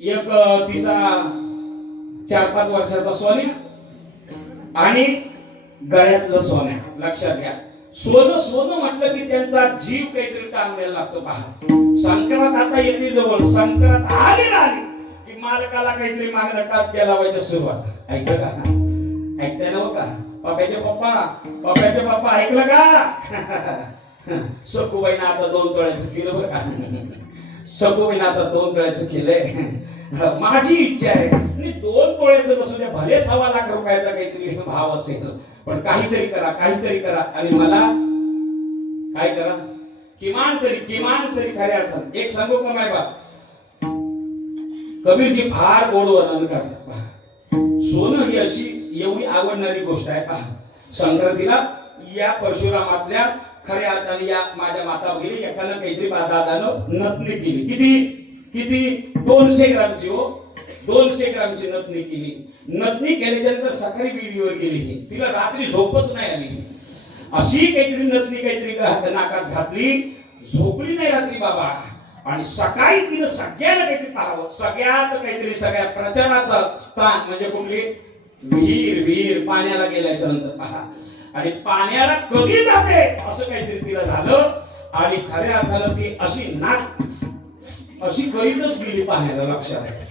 एक तिचा 4-5 वर्षाचा सोन्या आणि गळ्यातलं सोन्या. लक्षात घ्या, सोनं म्हटलं की त्यांचा जीव काहीतरी टांगलेला लागतो पहा. संक्रांत आता येते जवळ, संक्रांत आली की मालकाला काहीतरी मागणं टाप लावायची सुरुवात. ऐकलं का? ऐकताय ना का? पप्पाचे पप्पा ऐकलं का? सखूबाईनं आता 2 तोळ्याचं केलं बरं का. सखूबाईनं आता 2 तोळ्याचं केलंय. माझी इच्छा आहे 2 तोळ्याचं नसून द्या, भले 1.25 लाख रुपयाचा काहीतरी भाव असेल, पण काहीतरी करा. आणि मला काय करा, किमान तरी खऱ्या अर्थात एक सांगू का मायबाप, कबीरजी फार गोड वर्णन करतात. सोनं ही अशी एवढी आवडणारी गोष्ट आहे पहा. संक्रांतीला या परशुरामातल्या खऱ्या अर्थाने या माझ्या माता भगिनी एकानं काहीतरी दादानं नथनी केली. किती 200 ग्रामची. 200 ग्रामची नथनी केली. नथनी केल्याच्या नंतर सकाळी विहिरीवर गेली. तिला रात्री झोपच नाही आली. अशी काहीतरी नथनी काहीतरी नाकात घातली, झोपली नाही रात्री बाबा. आणि सकाळी तिनं सगळ्यांना काहीतरी पाहावं. सगळ्या प्रचाराचं स्थान म्हणजे कुठली विहीर पाण्याला गेल्याच्या नंतर पहा. आणि पाण्याला कधी जाते असं काहीतरी तिला झालं. आणि खऱ्या अर्थानं ती अशी करीतच गेली पाण्याला. लक्षात आहे,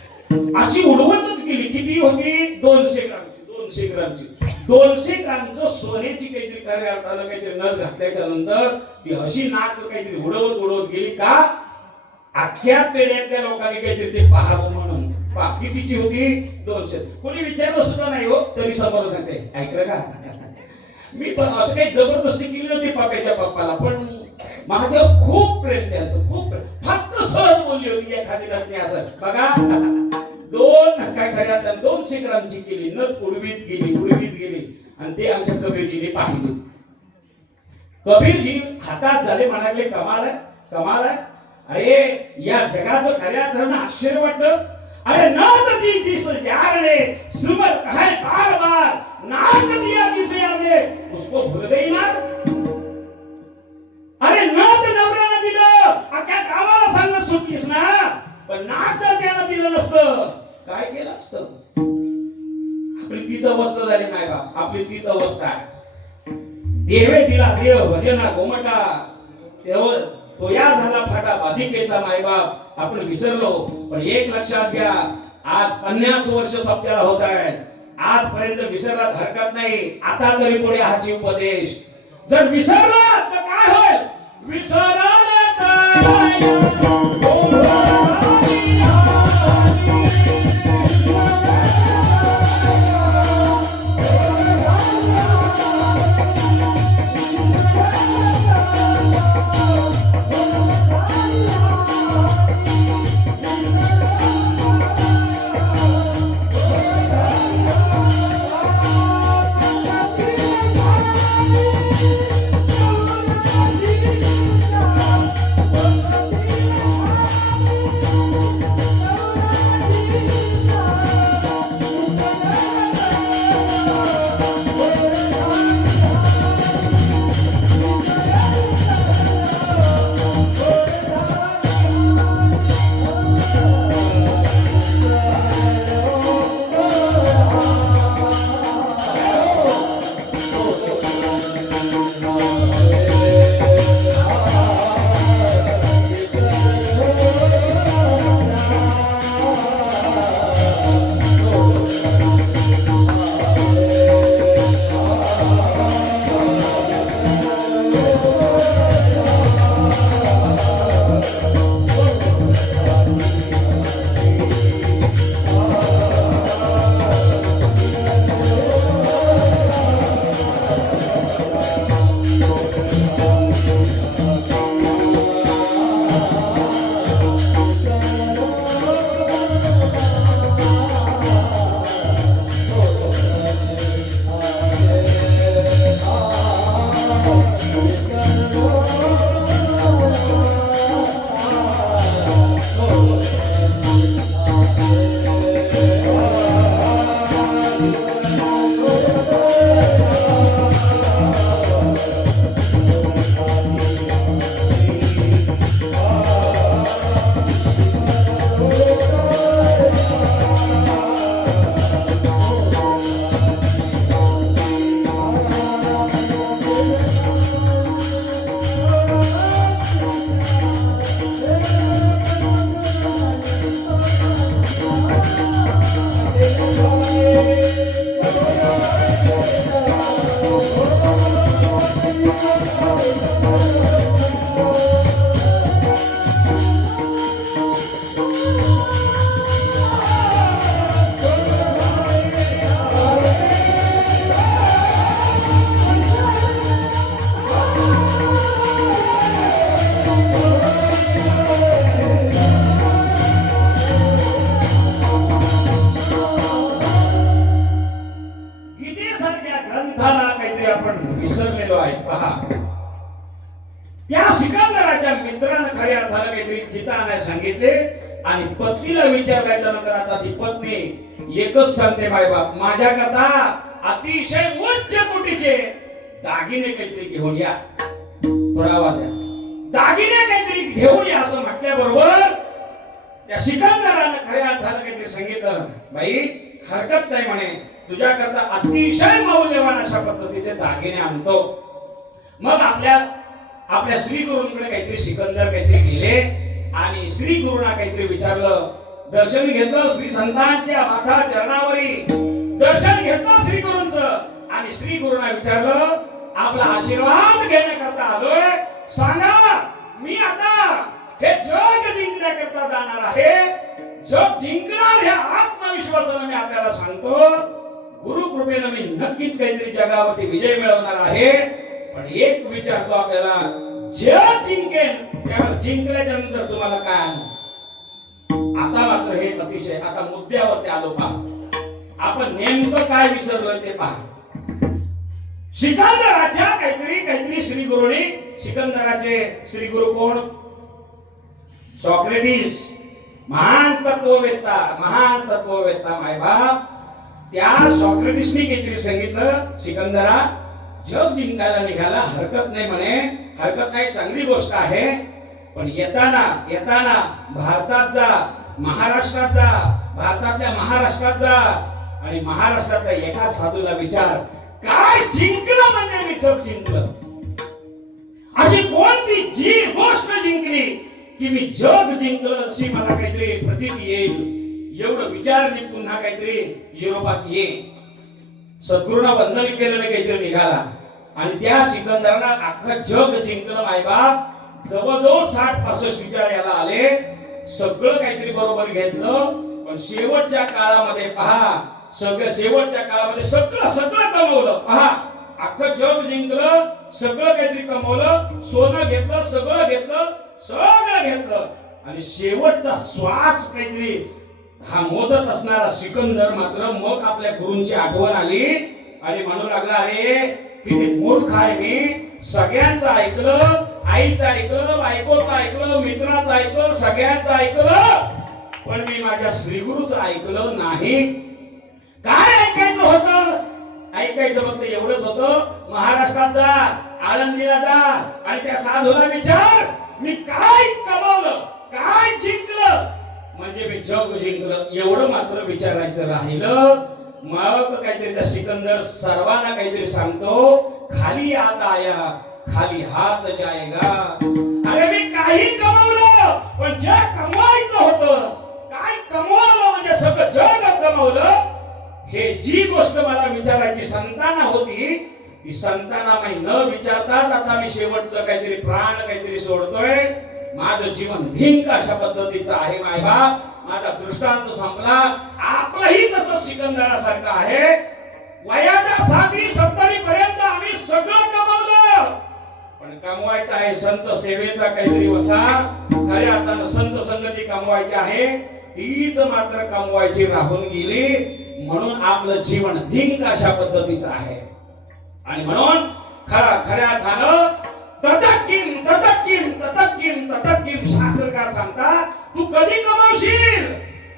अशी उडवतच गेली. किती होती? 200 ग्रामची. 200 ग्रामचं सोन्याची काहीतरी खऱ्या अर्थानं काहीतरी नथ घातल्याच्या नंतर ती अशी नाक काहीतरी उडवत गेली का अख्ख्या पेढ्यातल्या लोकांनी काहीतरी ते पाहावं म्हणून. कितीची होती? 200. कोणी विचारलं सुद्धा नाही हो, तरी समोर सांगते. ऐकलं का? मी पण असं काही जबरदस्ती केली नव्हती पाप्याच्या पप्पाला, पण माझ्यावर खूप प्रेम त्यांचं, खूप प्रेम. फक्त सहज बोलली होती एखादी नथनी असं बघा. 200 ग्रामची केली नथ, उडवीत गेली आणि ते आमच्या कबीरजीने पाहिली. कबीरजी हातात झाले, म्हणाले कमाल आहे. अरे या जगाचं खऱ्या अर्थानं आश्चर्य वाटतं. अरे नाथ जी जिस यार ने सुमत है बार नाथ दिया जिसे यार ने उसको भूल गई ना. अरे नाथ नवऱ्यानं दिलं, अख्ख्या गावाला सांगणं सुटलीस ना, पण नाथ त्यानं दिलं नसतं काय केलं असतं. आपली तीच अवस्था झाली नाही का? आपली तीच अवस्था आहे. देवे दिला देव भजना गोमटा तो या झाला फाटा बाधिकेचा मायबाप आपण विसरलो. पण एक लक्षात घ्या, आज 50 वर्ष सप्त्याला होत आहे, आजपर्यंत विसरला हरकत नाही. आता तरी पुढे हाची उपदेश. जर विसरला तर काय होईल? विसरला विसरलेलो आहे. पहा, त्या सिकंदराच्या मित्रानं खऱ्या अर्थानं काहीतरी गीता आणायला सांगितले आणि पत्नीला विचारल्याच्या नंतर आता ती पत्नी एकच सांगते, बाई बाप माझ्याकरता अतिशय उच्च कोटीचे दागिने काहीतरी घेऊन या. थोडा आवाज द्या. दागिने काहीतरी घेऊन या असं म्हटल्याबरोबर त्या सिकंदरानं खऱ्या अर्थानं काहीतरी सांगितलं, बाई हरकत नाही म्हणे, तुझ्याकरता अतिशय मौल्यवान अशा पद्धतीचे दागिने आणतो. मग आपल्या श्री गुरूंकडे काहीतरी सिकंदर काहीतरी गेले आणि श्री गुरुना काहीतरी विचारलं, दर्शन घेतलं श्री संतांच्या माथा चरणावरी दर्शन घेतलं श्री गुरूंचं आणि श्री गुरुना विचारलं, आपला आशीर्वाद घेण्याकरता आलोय, सांगा मी आता हे जग जिंकण्याकरता जाणार आहे. जग जिंकणार ह्या आत्मविश्वासाने मी आपल्याला सांगतो. गुरु कृपेने मी नक्कीच काहीतरी जगावरती विजय मिळवणार आहे. पण एक विचारतो आपल्याला, जग जिंकेन त्यामुळे जिंकल्याच्या नंतर तुम्हाला काय आणू? आता मात्र हे अतिशय आता मुद्द्यावरती आलो. पहा आपण नेमकं काय विसरलोय ते पहा. सिकंदराच्या काहीतरी श्री गुरुनी, सिकंदराचे श्री गुरु कोण? सॉक्रेटिस, महान तत्ववेत्ता मायबाप. त्या सॉक्रेटिसने काहीतरी सांगितलं, सिकंदरा जग जिंकायला निघाला, हरकत नाही म्हणे, हरकत नाही, चांगली गोष्ट आहे. पण येताना भारतात जा, महाराष्ट्रात जा, भारतातल्या महाराष्ट्रात जा आणि महाराष्ट्रातल्या एका साधूला विचार, काय जिंकलं म्हणजे मी जग जिंकलं? अशी कोणती जी गोष्ट जिंकली की मी जग जिंकलं अशी मला काहीतरी प्रतीती येईल? एवढं विचारणे पुन्हा काहीतरी युरोपात ये. सद्गुरूंना वंदन केलेलं काहीतरी निघाला आणि त्या सिकंदरानं अख्खं जग जिंकलं. मायबाप जवळजवळ 60-65 याला आले, सगळं काहीतरी बरोबर घेतलं, पण शेवटच्या काळामध्ये पहा, शेवटच्या काळामध्ये सगळं कमवलं. पहा, अख्खं जग जिंकलं, सगळं काहीतरी कमवलं, सोनं घेतलं, सगळं घेतलं आणि शेवटचा श्वास काहीतरी हा मोजत असणारा सिकंदर मात्र मग आपल्या गुरूंची आठवण आली आणि म्हणू लागला, अरे किती मूर्ख आहे मी, सगळ्यांचं ऐकलं, आईचं ऐकलं, बायकोचं ऐकलं, मित्राचं ऐकलं, सगळ्यांचं ऐकलं, पण मी माझ्या श्रीगुरूचं ऐकलं नाही. काय ऐकायचं होतं? ऐकायचं फक्त एवढंच होतं, महाराष्ट्रात जा, आळंदीला जा आणि त्या साधूला विचार, मी काय कमावलं, काय जिंकलं? म्हणजे मी जग जिंकलं, एवढं मात्र विचारायचं राहिलं. मग काहीतरी त्या सिकंदर सर्वांना काहीतरी सांगतो, खाली हात आया खाली हात जाएगा. अरे मी काही कमवलं, पण जे कमवायचं होतं, काय कमवलं म्हणजे सगळं जग कमवलं. हे जी गोष्ट मला विचारायची संताना होती, ती संताना न विचारताच आता मी शेवटचं काहीतरी प्राण काहीतरी सोडतोय. माझं जीवन भिंक अशा पद्धतीचं आहे. मायबाप, माझा दृष्टांत संपला. आपलंही तसं सिकंदरासारखं आहे. वयाच्या 60-70 पर्यंत आम्ही सगळं कमवलं, पण कमवायचं आहे संत सेवेचा काहीतरी वसा. खऱ्या अर्थानं संत संगती कमवायची आहे, तीच मात्र कमवायची राहून गेली. म्हणून आपलं जीवन धिंक अशा पद्धतीचं आहे. आणि म्हणून खऱ्या अर्थानं ततकिम ततकिम ततकिम ततकिम शास्त्रकार सांगतात, तू कधी कमवशील,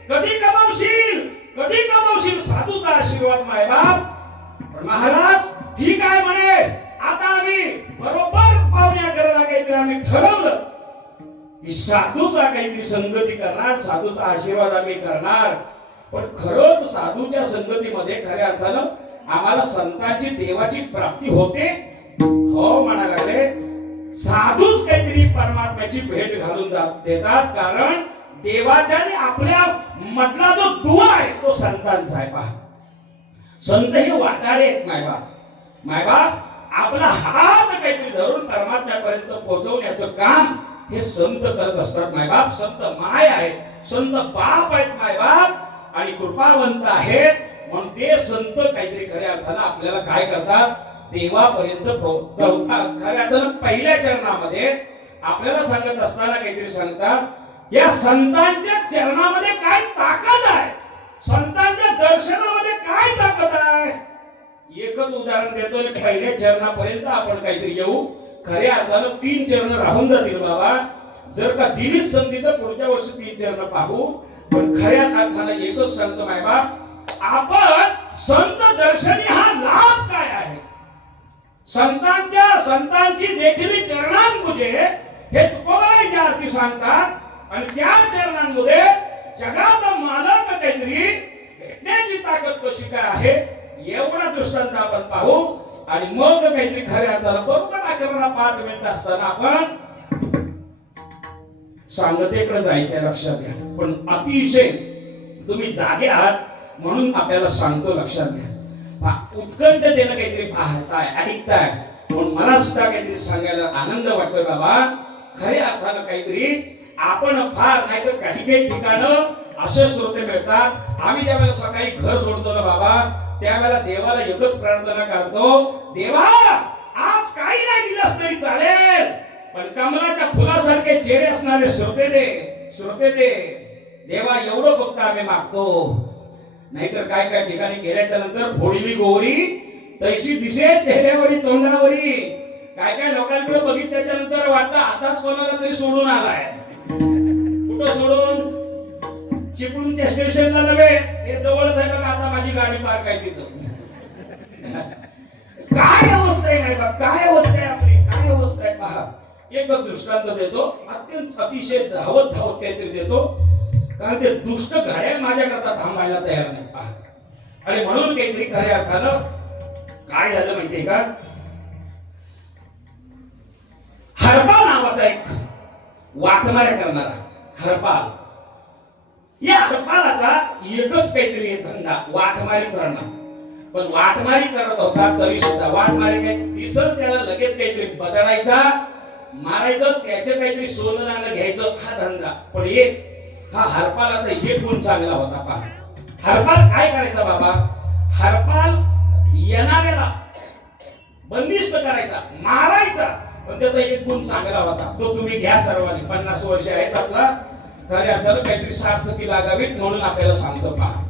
कधी कमवशील, कधी कमवशील साधूचा आशीर्वाद मायबाप. पण महाराज ठीक आहे म्हणे, आता आम्ही बरोबर पाहुण्या करायला काहीतरी आम्ही ठरवलं की साधूचा काहीतरी संगती करणार, साधूचा आशीर्वाद आम्ही करणार. पण खरंच साधूच्या संगतीमध्ये खऱ्या अर्थानं आम्हाला संतांची देवाची प्राप्ती होते? हो म्हणायला लागले. साधूच काहीतरी परमात्म्याची भेट घालून देतात, कारण देवाच्या आणि आपल्या मधला जो दुवा आहे तो संतांचा आहे. पहा, संत हे वाटाडे आहेत. मायबाप आपला हात काहीतरी धरून परमात्म्यापर्यंत पोहोचवण्याचं काम हे संत करत असतात. मायबाप संत माय आहेत, संत बाप आहेत मायबाप, आणि कृपावंत आहेत. म्हणून ते संत काहीतरी खऱ्या अर्थानं आपल्याला काय करतात, देवापर्यंत पोहोचवतात. खऱ्या अर्थानं पहिल्या चरणामध्ये आपल्याला सांगत असताना काहीतरी सांगतात, या संतांच्या चरणामध्ये काय ताकद आहे, संतांच्या दर्शनामध्ये काय ताकद आहे. एकच उदाहरण देतो, पहिल्या चरणापर्यंत आपण काहीतरी येऊ. खऱ्या अर्थानं 3 चरण राहून जातील बाबा. जर का दिलीच संधी तर पुढच्या वर्षी 3 चरण पाहू. पण खऱ्या अर्थानं एकच सांगतो मायबाप, आपण संत दर्शनी हा लाभ काय आहे. संतांची देखील चरणांमध्ये हे तुकोबाराच्या आरती सांगतात, आणि त्या चरणांमध्ये जगात मालक काहीतरी भेटण्याची ताकद कशी काय आहे, एवढा दृष्टांत आपण पाहू. आणि मग काहीतरी खऱ्या अर्थानं बरोबर 11:05 मिनिट असताना आपण सांगतेकडे जायचं लक्षात घ्या. पण अतिशय तुम्ही जागे आहात म्हणून आपल्याला सांगतो, लक्षात घ्या. उत्कंठतेनं काहीतरी पाहताय, ऐकताय, पण मला सुद्धा काहीतरी सांगायला आनंद वाटतोय बाबा. खऱ्या अर्थानं काहीतरी आपण फार नाहीतर काही ठिकाणं असे श्रोते मिळतात. आम्ही ज्यावेळेला सकाळी घर सोडतो ना बाबा, त्यावेळेला देवाला एकच प्रार्थना करतो, देवा आज काही नाही दिलंस तरी चालेल, पण कमलाच्या फुलासारखे चेहरे असणारे श्रोते दे देवा, एवढं फक्त आम्ही मागतो. नाहीतर काय ठिकाणी गेल्याच्या नंतर फोडीली गोवरी तैशी दिसे चेहऱ्यावरी तोंडावरी. काय लोकांकडे बघितल्याच्या नंतर वाटतं आताच कोणाला तरी सोडून आलाय. कुठं सोडून? चिपळूणच्या स्टेशनला नव्हे, हे जवळच आहे बघा, आता माझी गाडी पार्क आहे तिथं. काय अवस्था आहे बाप, काय अवस्था आहे आपली, काय अवस्था आहे पहा. एक दृष्टांत देतो, अत्यंत अतिशय धावत काहीतरी देतो, कारण ते दुष्ट घड्याळ माझ्याकरता थांबायला तयार नाही. पहा आणि म्हणून काहीतरी खऱ्या अर्थानं काय झालं माहितीये का, हरपाल नावाचा एक वाटमाऱ्या करणारा हरपाल, या हरपालाचा एकच काहीतरी धंदा वाटमारी करणं. पण वाटमारी करत होता तरी सुद्धा वाटमारी काय दिसत त्याला लगेच काहीतरी बदलायचा, मारायचं, त्याचे काहीतरी सोनं नाणं घ्यायचं, हा धंदा. पण एक हा हरपालाचा एक गुण चांगला होता. पहा हरपाल काय करायचा बाबा, हरपाल येणाऱ्याला बंदिस्त करायचा, मारायचा. पण त्याचा एक गुण चांगला होता, तो तुम्ही घ्या सर्वांनी. 50 वर्ष आहेत आपला, खऱ्या अर्थानं काहीतरी सार्थकी लागावीत म्हणून आपल्याला सांगतो. पहा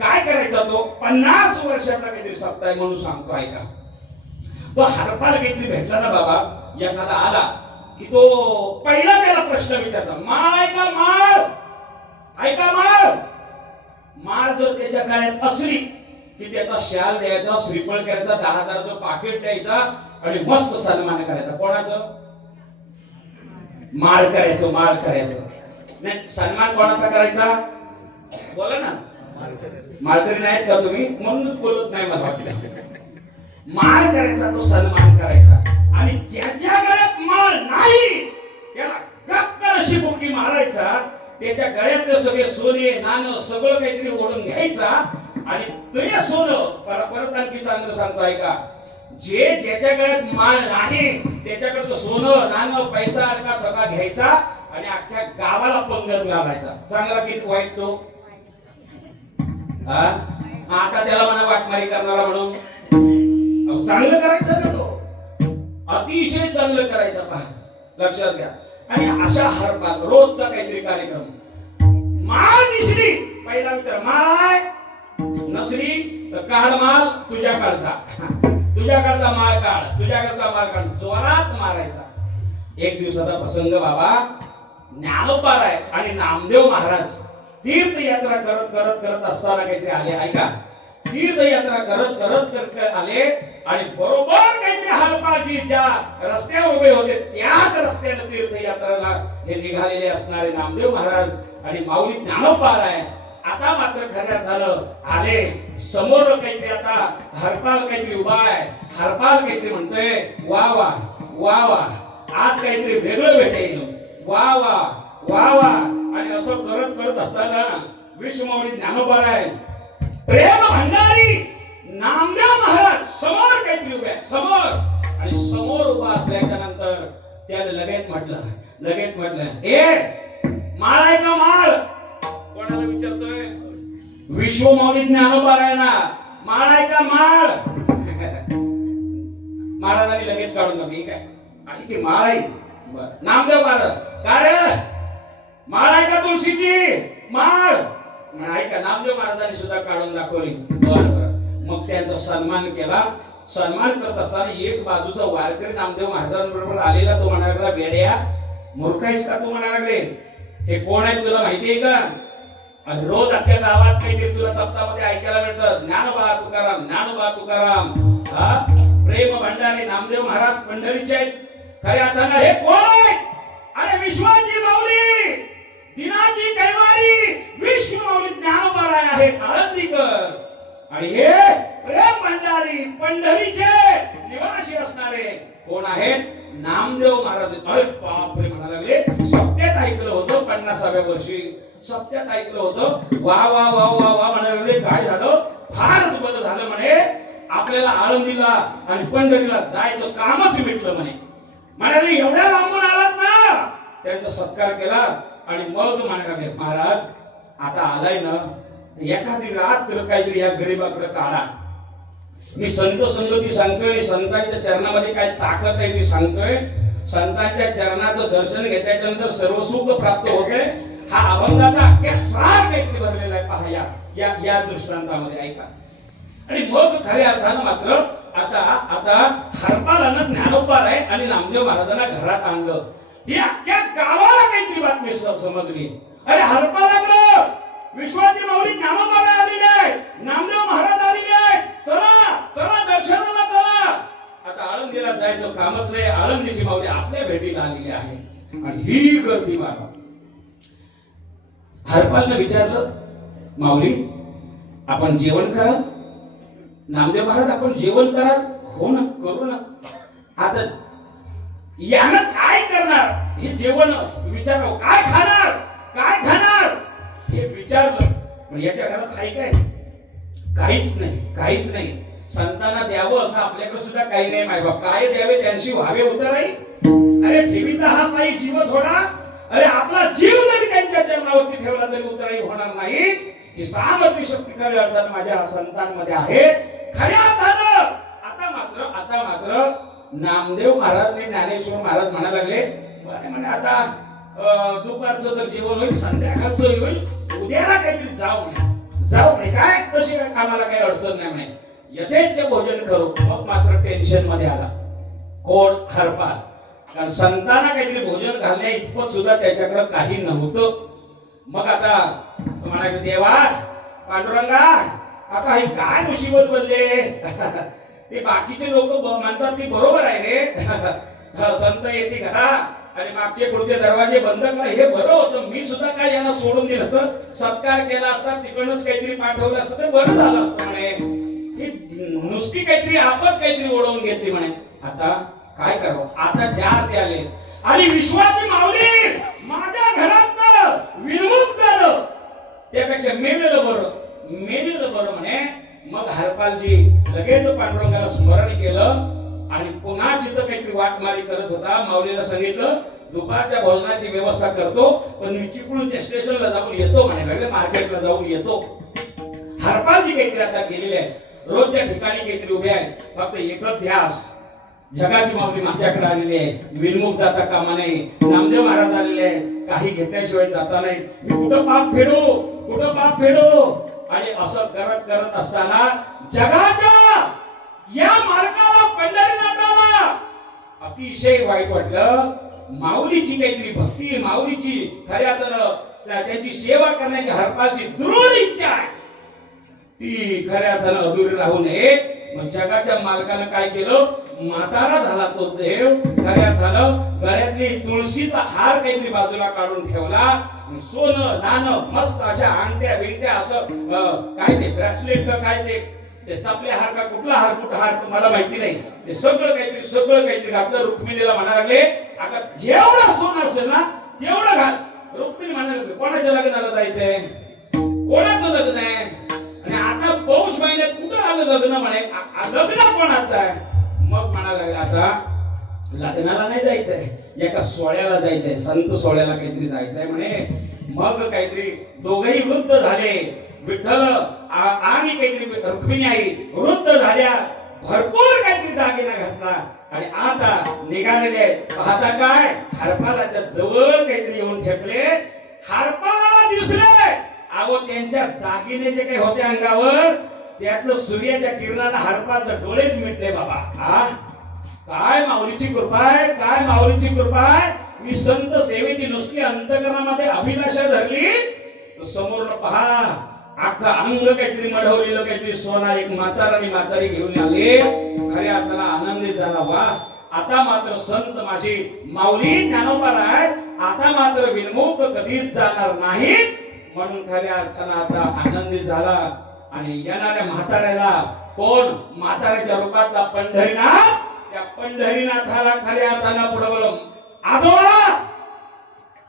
काय करायचा तो, 50 वर्षाचा काहीतरी सप्ताह म्हणून सांगतो, ऐका. तो हरपाल काहीतरी भेटला ना बाबा, एखादा आला की तो पहिला त्याला प्रश्न विचारता, माळ आहे का माळ, ऐका माळ. माळ जर त्याच्या काळात असली की त्याचा शाल द्यायचा, श्रीफळ करायचा, 10,000चं पाकिट द्यायचा आणि मस्त सन्मान करायचा. कोणाचं, माळ करायचं, माळ करायचं. नाही सन्मान कोणाचा करायचा, बोला ना, माळकरी नाहीत का तुम्ही, म्हणून बोलत नाही मला वाटलं. माळ करायचा, तो सन्मान करायचा. आणि ज्याच्या गळ्यात माळ नाही त्याला गप्प अशी बुकी मारायचा, त्याच्या गळ्यातले सगळे सोने नाणं सगळं काहीतरी ओढून घ्यायचा. आणि ते सोनं परत आणखी चांगलं सांगतो ऐका, जे ज्याच्या गळ्यात माळ नाही त्याच्याकडचं सोनं नाणं पैसा अडका सगळा घ्यायचा आणि अख्ख्या गावाला पंगत घालायचा. चांगला की वाईट तो, आता त्याला म्हणा वाटमारी करणारा म्हणून, चांगलं करायचं ना तो, अतिशय चांगलं करायचं. पहा लक्षात घ्या. आणि अशा हरपाल रोजचा काहीतरी कार्यक्रम, माळ दिसली पहिला मित्र माळ आहे, नसली तर काढ माल तुझ्याकडचा, तुझ्याकडचा माल काढ, तुझ्याकडचा माल काढ, जोरात मारायचा. एक दिवसाचा प्रसंग बाबा, ज्ञानोपार आहे आणि नामदेव महाराज तीर्थयात्रा करत करत करत असताना काहीतरी आले, ऐका. तीर्थयात्रा करत करत करत आले आणि बरोबर काहीतरी हरपालजी ज्या रस्त्यावर उभे होते त्याच रस्त्याने तीर्थयात्रेला हे निघालेले असणारे नामदेव महाराज आणि माऊली ज्ञानोपार आहे. आता मात्र खऱ्या झालं आले समोर काहीतरी, आता हरपाल काहीतरी उभा आहे. हरपाल काहीतरी म्हणतोय, वा वा वा वा, आज काहीतरी वेगळं भेटेल, वा वा वा वा. आणि असं करत करत असताना विश्वमाऊली ज्ञानोबा आहे, प्रेम भंडारी नामदेव महाराज समोर काहीतरी उभे आहे, समोर. आणि समोर उभा असल्याच्या नंतर त्याने लगेच म्हटलं, ए माळ आहे का माळ. कोणाला विचारतोय, विश्वमाऊली ज्ञानोबा आहे ना, माळ आहे का माळ. महाराजांनी लगेच काढून टाकली, काय आहे की माळ आहे. बरं नामदेव महाराज, काय माळ आहे का तुळशीची माळ. ऐका नामदेव महाराजांनी सुद्धा काढून दाखवली. बरं मग त्यांचा सन्मान केला. सन्मान करत असताना एक बाजूचा वारकरी नामदेव महाराजांबरोबर आलेला, तो म्हणायला लागला, बेड्या मूर्खाईस का तू म्हणायला लागले, हे कोण आहेत तुला माहिती आहे का. आणि रोज अख्ख्या गावात काहीतरी तुला सप्ताहामध्ये ऐकायला मिळतं, ज्ञानोबा तुकाराम, ज्ञानोबा तुकाराम. प्रेम भंडारी नामदेव महाराज पंढरीचे आहेत. खऱ्या अर्थानं हे कोण आहेत, अरे विश्वाची माऊली, दिनाची कैवारी विश्वमाऊली ज्ञानोबा आहेत आळंदीकर. आणि हे प्रेम भंडारी पंढरीचे निवासी असणारे कोण आहेत, नामदेव महाराज. अरे बापरे म्हणायला लागले, सप्त्यात ऐकलं होतं 50व्या वर्षी, सप्त्यात ऐकलं होतं. वा वा वा वा वा म्हणायला लागले. काय झालं, फारच बरं झालं म्हणे, आपल्याला आळंदीला आणि पंढरीला जायचं कामच मिटलं म्हणे. म्हणाले एवढ्या लांबून आलात ना. त्यांचा सत्कार केला आणि मग म्हणायला लागले, महाराज आता आलाय ना, एखादी रात काहीतरी या गरीबाकडे काढा. मी संत संगती सांगतोय आणि संतांच्या चरणामध्ये काय ताकद आहे ती सांगतोय. संतांच्या चरणाचं दर्शन घेतल्याच्या नंतर सर्व सुख प्राप्त होते. हा अभंगाचा अख्ख्या सार काहीतरी भरलेला आहे. पहा या या दृष्टांतामध्ये ऐका. आणि मग खऱ्या अर्थानं मात्र आता हरपालानं ज्ञानोपार आहे आणि नामदेव महाराजांना घरात आणलं. ही अख्ख्या गावाला काहीतरी बातमी समजली. अरे हरपालाकडं विश्वाची माऊली ज्ञानोपार आलेली आहे, नामदेव महाराज आलेले आहे, चला चला दर्शनाला चला. आता आळंदीला जायचं कामच नाही, आळंदीची माऊली आपल्या भेटीला आलेली आहे. आणि ही गर्दी बाबा. हरपालनं विचारलं, माऊली आपण जेवण करा. नामदेव महाराज आपण जेवण करा. हो ना, करू ना. आता यानं काय करणार हे जेवण विचारलं. काय खाणार, काय खाणार हे विचारलं. पण याच्या घरात आहे काय? काहीच नाही, काहीच नाही. संतांना द्यावं असं आपल्याकडे सुद्धा काही नाही. मायबाप काय द्यावे त्यांची व्हावे उतराई. अरे ठेवीता हा पायी जीव थोडा. अरे आपला जीव जरी त्यांच्या चरणावरती ठेवला तरी उतराई होणार नाही. ही सामर्थ्य शक्ती खऱ्या अर्थानं माझ्या संतांमध्ये आहे. खऱ्या अर्थानं आता मात्र नामदेव महाराज आणि ज्ञानेश्वर महाराज म्हणायला लागले, म्हणे आता दुपारचं तर जेवण होईल, संध्याकाळचं होईल, उद्याला काहीतरी जाऊ नये काय तशी काय कामाला काही अडचण नाही म्हणे. यथेच्छ भोजन करू. मग मात्र टेन्शन मध्ये आला कोण? हरपाल. कारण संतांना काहीतरी भोजन घालण्या इतपत सुद्धा त्याच्याकडे काही नव्हतं. मग आता म्हणाले, देवा पांडुरंगा आता ही काय मुसीबत बनले. ते बाकीचे लोक म्हणतात ती बरोबर आहे रे. संत येते घरा आणि मागचे पुढचे दरवाजे बंद करा, हे बरं होतं. मी सुद्धा काय यांना सोडून दिलं असतं, सत्कार केला असता, तिकडूनच काहीतरी पाठवलं असतं तर बरं झालं असतं म्हणे. ही नुसती काहीतरी आपत काहीतरी ओढवून घेतली म्हणे. आता काय करावं? आता चार ते आले आणि विश्वाची माऊली माझ्या घरात विरमुक्त झालं, त्यापेक्षा मेलेलं बरं म्हणे. मग हरपालजी लगेच पांडुरंगाला स्मरण केलं आणि पुन्हा चित्त काहीतरी वाटमारी करत होता. माऊलीला सांगितलं दुपारच्या भोजनाची व्यवस्था करतो, पण मी चिपळूणच्या स्टेशनला जाऊन येतो म्हणे, मार्केटला जाऊन येतो. हरपालजी काहीतरी आता गेलेले आहे, रोजच्या ठिकाणी काहीतरी उभे आहे. फक्त एकच ध्यास, जगाची माऊली माझ्याकडे आलेली आहे, विनमुख जाता कामा नाही. नामदेव महाराज आलेले आहेत, काही घेतल्याशिवाय जाता नाही. मी कुठं पाप फेडू. आणि असं करत असताना जगाच्या या मार्गाला पंढरीनाथाला अतिशय वाईट वाटलं. माऊलीची काहीतरी भक्ती, माऊलीची खऱ्या अर्थानं त्याची सेवा करण्याची हरपालची दृढ इच्छा आहे, ती खऱ्या अर्थानं अधुरी राहू नये. मग जगाच्या मालकानं काय केलं? म्हातारा झाला तो देव, खऱ्या अर्थानं गळ्यातली तुळशीचा हार काहीतरी बाजूला काढून ठेवला. सोनं नाणं मस्त अशा अंगठ्या बिंगट्या असं काय ते ब्रेसलेट का काय ते चपले हार का कुठला हार तुम्हाला माहिती नाही, ते सगळं काहीतरी घातलं. रुक्मिणीला म्हणायला लागले, अगं जेवढं सोनं असेल ना तेवढं घाल. रुक्मिणी म्हणायला लागले, कोणाच्या लग्नाला जायचंय? कोणाचं लग्न आहे? आणि आता पौष महिन्यात कुठं आलं लग्न म्हणे, लग्न कोणाचं आहे? मग म्हणायला लागले, आता लग्नाला नाही जायचंय, एका सोहळ्याला जायचंय, संत सोहळ्याला काहीतरी जायचंय म्हणे. मग काहीतरी दोघेही वृद्ध झाले, विठ्ठल आणि काहीतरी रुक्मिणी आई वृद्ध झाल्या, भरपूर काहीतरी दागिना घातला आणि आता निघालेले. पाहता काय हरपालाच्या जवळ काहीतरी येऊन ठेपले. हरपाला दिसले, अहो त्यांच्या दागिने जे काही होते अंगावर त्यातलं सूर्याच्या किरणानं हरपालचे डोळेच मिटले. बाबा काय माऊलीची कृपा आहे. मी संत सेवेची नुसती अंतकरणामध्ये अभिलाषा धरली, समोर पहा अख्खा अंग काहीतरी मढवलेलं, काहीतरी सोना, एक म्हातारी घेऊन आले. खऱ्या अर्थानं आनंदित झाला. वा आता मात्र संत माझी माऊली ज्ञानोबा आहे, आता मात्र विनमुख कधीच जाणार नाही म्हणून खऱ्या अर्थानं आता आनंदित झाला. आणि येणाऱ्या म्हाताऱ्याला कोण? म्हाताऱ्याच्या रूपातला पंढरीनाथ, त्या पंढरीनाथाला खऱ्या अर्थानं पुढे बोलव. आजोबा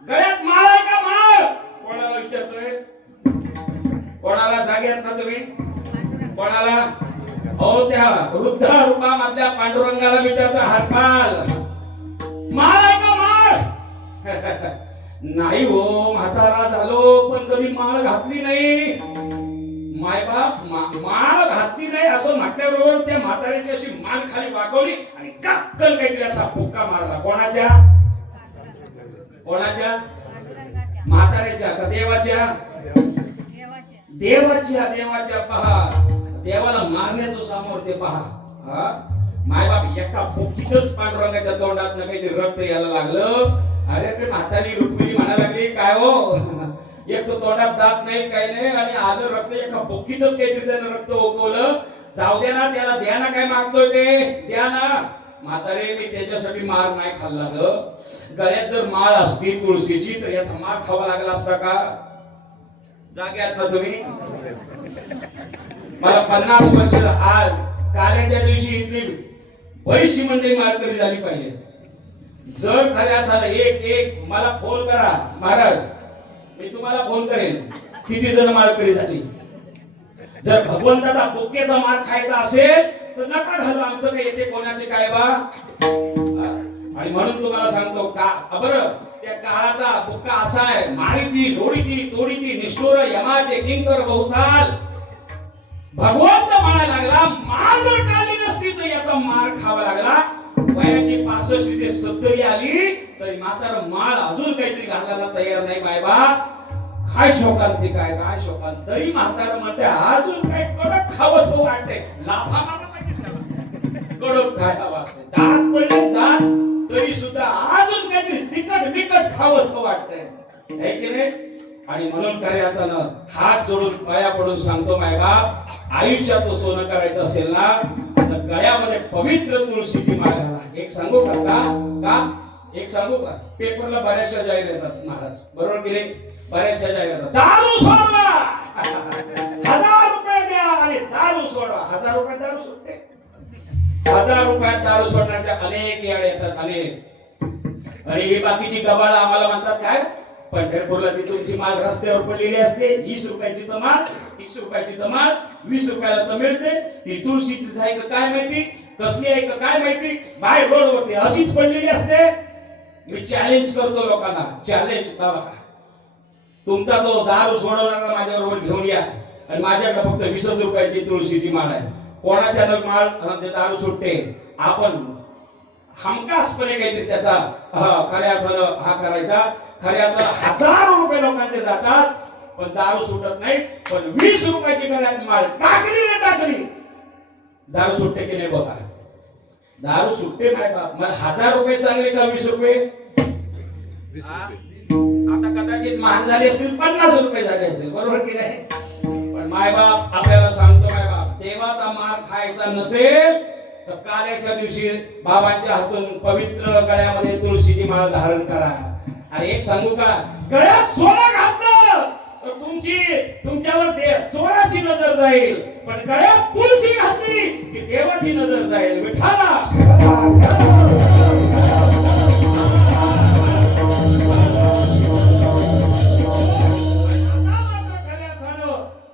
गळ्यात माळ आहे का? माळ कोणाला विचारतोय? कोणाला जाग्यात ना तुम्ही? कोणाला? हो त्या वृद्ध रूपामधल्या पांडुरंगाला विचारता, हरपाल माळ आहे का? माळ नाही हो, म्हातारा झालो पण कधी माळ घातली नाही. मायबाप माळ घातली नाही असं म्हटल्याबरोबर त्या म्हाताऱ्याची अशी मान खाली वाकवली आणि कक्कल काहीतरी असा फुक्का मारला. कोणाच्या? म्हाताऱ्याच्या का देवाच्या? देवाच्या. पहा देवाला मारण्याचं सामर्थ्य पहा. मायबाप एका फुक्कीतच पांडुरंगाच्या तोंडात काहीतरी रक्त यायला लागलं. अरे ते म्हातारी रुक्मिणी म्हणायला लागली, काय हो, एक तर तोंडात दात नाही काही नाही आणि आलं रक्त, एका फुक्कीतच काहीतरी त्यानं रक्त ओकवलं. जाऊ दे ना, त्याला द्या ना, काय मागतोय ते द्या ना. म्हातारे मी त्याच्यासाठी मार नाही खाल्ला ग. गळ्यात जर माळ असती तुळशीची तर याचा मार खावा लागला असता का? जाग्यात ना तुम्ही. मला 50 वर्ष आज कार्याच्या दिवशी इथली बरीचशी मंडळी माळकरी झाली पाहिजे. जर खऱ्या अर्थानं एक मला फोन करा महाराज, मी तुम्हाला फोन करेन किती जण माळकरी झाली. जर भगवंताचा बुक्केचा मार खायचा असेल तर नका घालू, आमचं काही येते कोणाचे काय बा. आणि म्हणून तुम्हाला सांगतो का बरं, त्या काळाचा बुक्का असा आहे, मारिती झोडीती तोडीती निष्ठुर यमाचे किंकर बहुसाल. भगवंत म्हणायला लागला मार जर टाळली नसती तर याचा मार खावा लागला. वयाची 65 ते 70 आली तरी म्हातार माळ अजून काहीतरी घालायला तयार नाही. बायबा काय शोकांती काय शोकांत, तरी म्हातार म्हणते अजून काय कडक खावंसं वाटते. लाफा मारा कडक खायला वाटते, दात पडले दात तरी सुद्धा अजून काहीतरी तिखट खावंसं वाटतंय, है की नाही. आणि म्हणून खऱ्या अर्थानं हात जोडून पाया पडून सांगतो मायबाप, आयुष्यात सोनं करायचं असेल ना तर गळ्यामध्ये पवित्र तुळशीची माळ घाला. एक सांगू का एक सांगू का, पेपरला बऱ्याचशा जाहीर येतात महाराज, बरोबर की नाही, बऱ्याचशा जाहीर येतात, दारू सोडवा 1000 रुपये द्या आणि दारू सोडवा. 1000 रुपयात दारू सुटते, 1000 रुपयात दारू सोडण्याच्या अनेक याड येतात अनेक. आणि ही बाकीची गबाळ आम्हाला म्हणतात काय, पंढरपूरला ती तुमची माल रस्त्यावर पडलेली असते, 20 रुपयाची तर माल, 30 रुपयाची तर माल, 20 रुपयाला तर मिळते. ती तुळशीची आहे का काय माहिती, कसली आहे का काय माहिती, बाहेर रोडवरती अशीच पडलेली असते. मी चॅलेंज करतो लोकांना, चॅलेंज बाबा, तुमचा तो दारू सोडवणारा माझ्याबरोबर घेऊन या आणि माझ्याकडे फक्त 20 रुपयाची तुळशीची माळ आहे. कोणाच्या माळ दारू सुटते, आपण हमखासपणे काहीतरी त्याचा खऱ्या अर्थानं हा करायचा. खऱ्या अर्थानं हजारो रुपये लोकांचे जातात पण दारू सुटत नाही. पण 20 रुपयाची गळ्यात माळ टाकली ना टाकली, दारू सुटते की नाही बघा. दारू सुटते काय बाप, मग 1000 रुपये चांगले का 20 रुपये. आता कदाचित महाग झाले असतील, 50 रुपये झाले असेल, बरोबर की नाही. पण मायबाप आपल्याला सांगतो, मायबाप देवाचा मार खायचा नसेल तर कार्याच्या दिवशी बाबांच्या हातून पवित्र गळ्यामध्ये तुळशीची माळ धारण करा. आणि एक सांगू का, गळ्यात सोनं घातलं तर तुमच्यावर चोराची नजर जाईल, पण गळ्यात तुळशी घातली की देवाची नजर जाईल. विठाला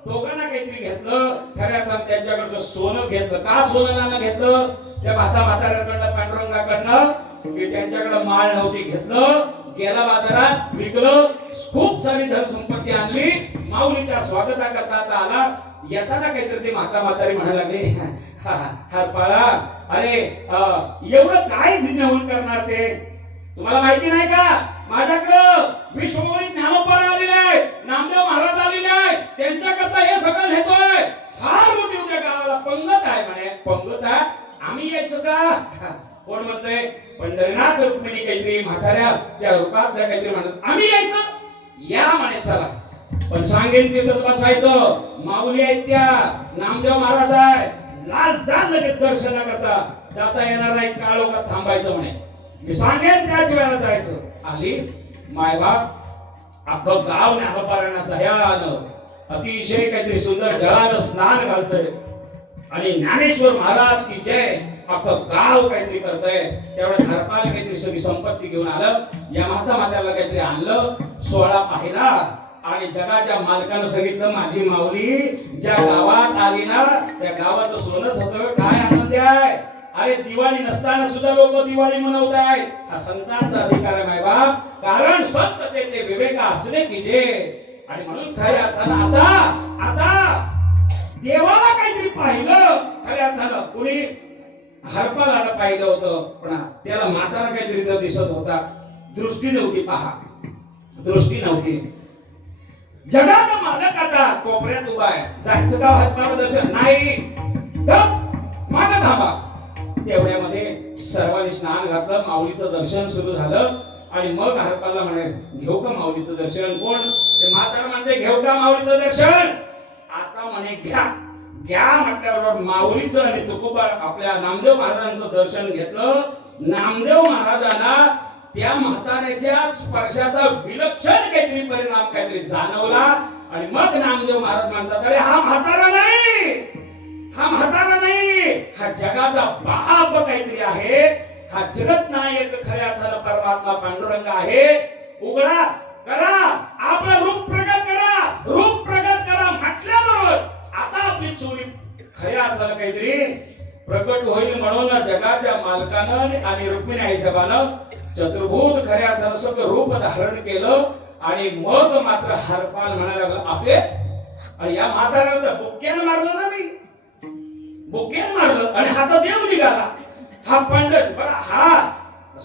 दोघांना काहीतरी घेतलं, खऱ्या अर्थानं त्यांच्याकडचं सोनं घेतलं. का सोनं नाणं घेतलं, त्या म्हाताऱ्याकडनं पांडुरंगाकडनं, की त्यांच्याकडे माळ नव्हती, घेतलं, गेला बाजारात विकलं, खूप सारी धनसंपत्ती आणली, माऊलीच्या स्वागताकरता आला. येताना काहीतरी ते म्हातारी म्हणायला लागले, हरपाळा अरे एवढं काय नेऊन करणार ते, तुम्हाला माहिती नाही का, माझ्याकडं विश्वमोनी ज्ञानोबा आलेले आहे, नामदेव महाराज आलेले आहे, त्यांच्याकरता हे सगळं नेतोय. फार मोठी उद्या गावाला पंगत आहे म्हणे. पंगत आहे, आम्ही यायचं का. कोण म्हणतंय, पंढरीनाथ रुक्मिणी काहीतरी म्हाताऱ्या त्या रूपात काहीतरी म्हणत, आम्ही यायचं, या म्हणे चला. पण सांगेन तिथं बसायचं, माऊली आहेत त्या, नामदेव महाराज आहे, लाल जाल लगेच दर्शना करता, जाता येणार नाही, काळोखात थांबायचं म्हणे. मी सांगेन त्याच वेळेला जायचं. आली मायबाप, अख्खं गाव ज्ञानोबारांना दयानं अतिशय काहीतरी सुंदर जळानं स्नान घालतंय आणि ज्ञानेश्वर महाराज की जय अख्खं गाव काहीतरी करतंय. त्यावेळेस हरपाल काहीतरी सगळी संपत्ती घेऊन आलं, या म्हाताऱ्याला काहीतरी आणलं, 16 पाहिला आणि जगाच्या मालकानं सांगितलं, माझी माऊली ज्या गावात आली ना त्या गावाचं सोनंच होतं. काय आनंद आहे, अरे दिवाळी नसताना सुद्धा लोक दिवाळी मनवत आहेत. हा संतांचा अधिकार आहे मायबाप, कारण संत ते विवेक असणे की जे. आणि म्हणून खऱ्या अर्थानं आता देवाला काहीतरी पाहिलं, खऱ्या अर्थानं कुणी हरपाला पाहिलं होतं, पण त्याला म्हातारा काहीतरी तर दिसत होता. दृष्टी नव्हती, पहा दृष्टी नव्हती. जगाचा मालक आता कोपऱ्यात उभा आहे, जायचं का हरपाला दर्शन नाही, मागं थांबा. तेवढ्यामध्ये सर्वांनी स्नान घातलं, माऊलीचं दर्शन सुरू झालं. आणि मग हरपाला म्हणे, घेऊ का माऊलीचं दर्शन. कोण ते म्हातारा म्हणते, घेऊ का माऊलीचं दर्शन. आता म्हणे घ्या. घ्या म्हटल्यावर माऊलीचं आणि तुकोबा आपल्या नामदेव महाराजांचं दर्शन घेतलं. नामदेव महाराजांना त्या म्हाताऱ्याच्या स्पर्शाचा विलक्षण काहीतरी परिणाम काहीतरी जाणवला. आणि मग नामदेव महाराज म्हणतात अरे हा म्हातारा नाही, हा म्हातारा नाही, हा जगाचा बाप काहीतरी आहे, हा जगत नायक खऱ्या अर्थानं परमात्मा पांडुरंग आहे. उघडा करा, आपलं रूप प्रगट करा, रूप प्रगट करा म्हटल्याबरोबर आता आपली चोरी खऱ्या अर्थानं काहीतरी प्रकट होईल. म्हणून जगाच्या मालकानं आणि रुक्मिणी आईसाहेबानं चतुर्भुज खऱ्या अर्थानं सगळं रूप धारण केलं आणि मग मात्र हरपाल म्हणायला लागला आहे. आणि या म्हाताऱ्याला तर बुक्क्यानं मारलं ना, मी बुक्क्यानं मारलं आणि हा तर देव निघाला, हा पंडित. बरं हा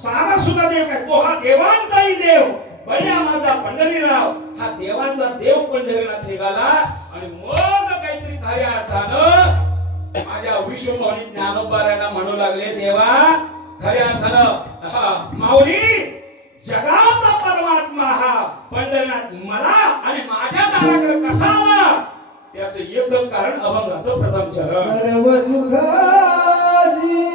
साधा सुद्धा देव काय, तो हा देवांचाही देव बळ्या माझा पंढरीराव, हा देवांचा देव पंढरीनाथ निघाला. आणि मग काहीतरी खऱ्या अर्थानं माझ्या विश्वमणी ज्ञानोबारायला म्हणू लागले देवा खऱ्या अर्थानं माऊली जगाचा परमात्मा हा पंढरीनाथ मला आणि माझ्या दाराकडे कसा आला, त्याचं एकच कारण अभंगाचं प्रथम चरण. सर्व सुखाची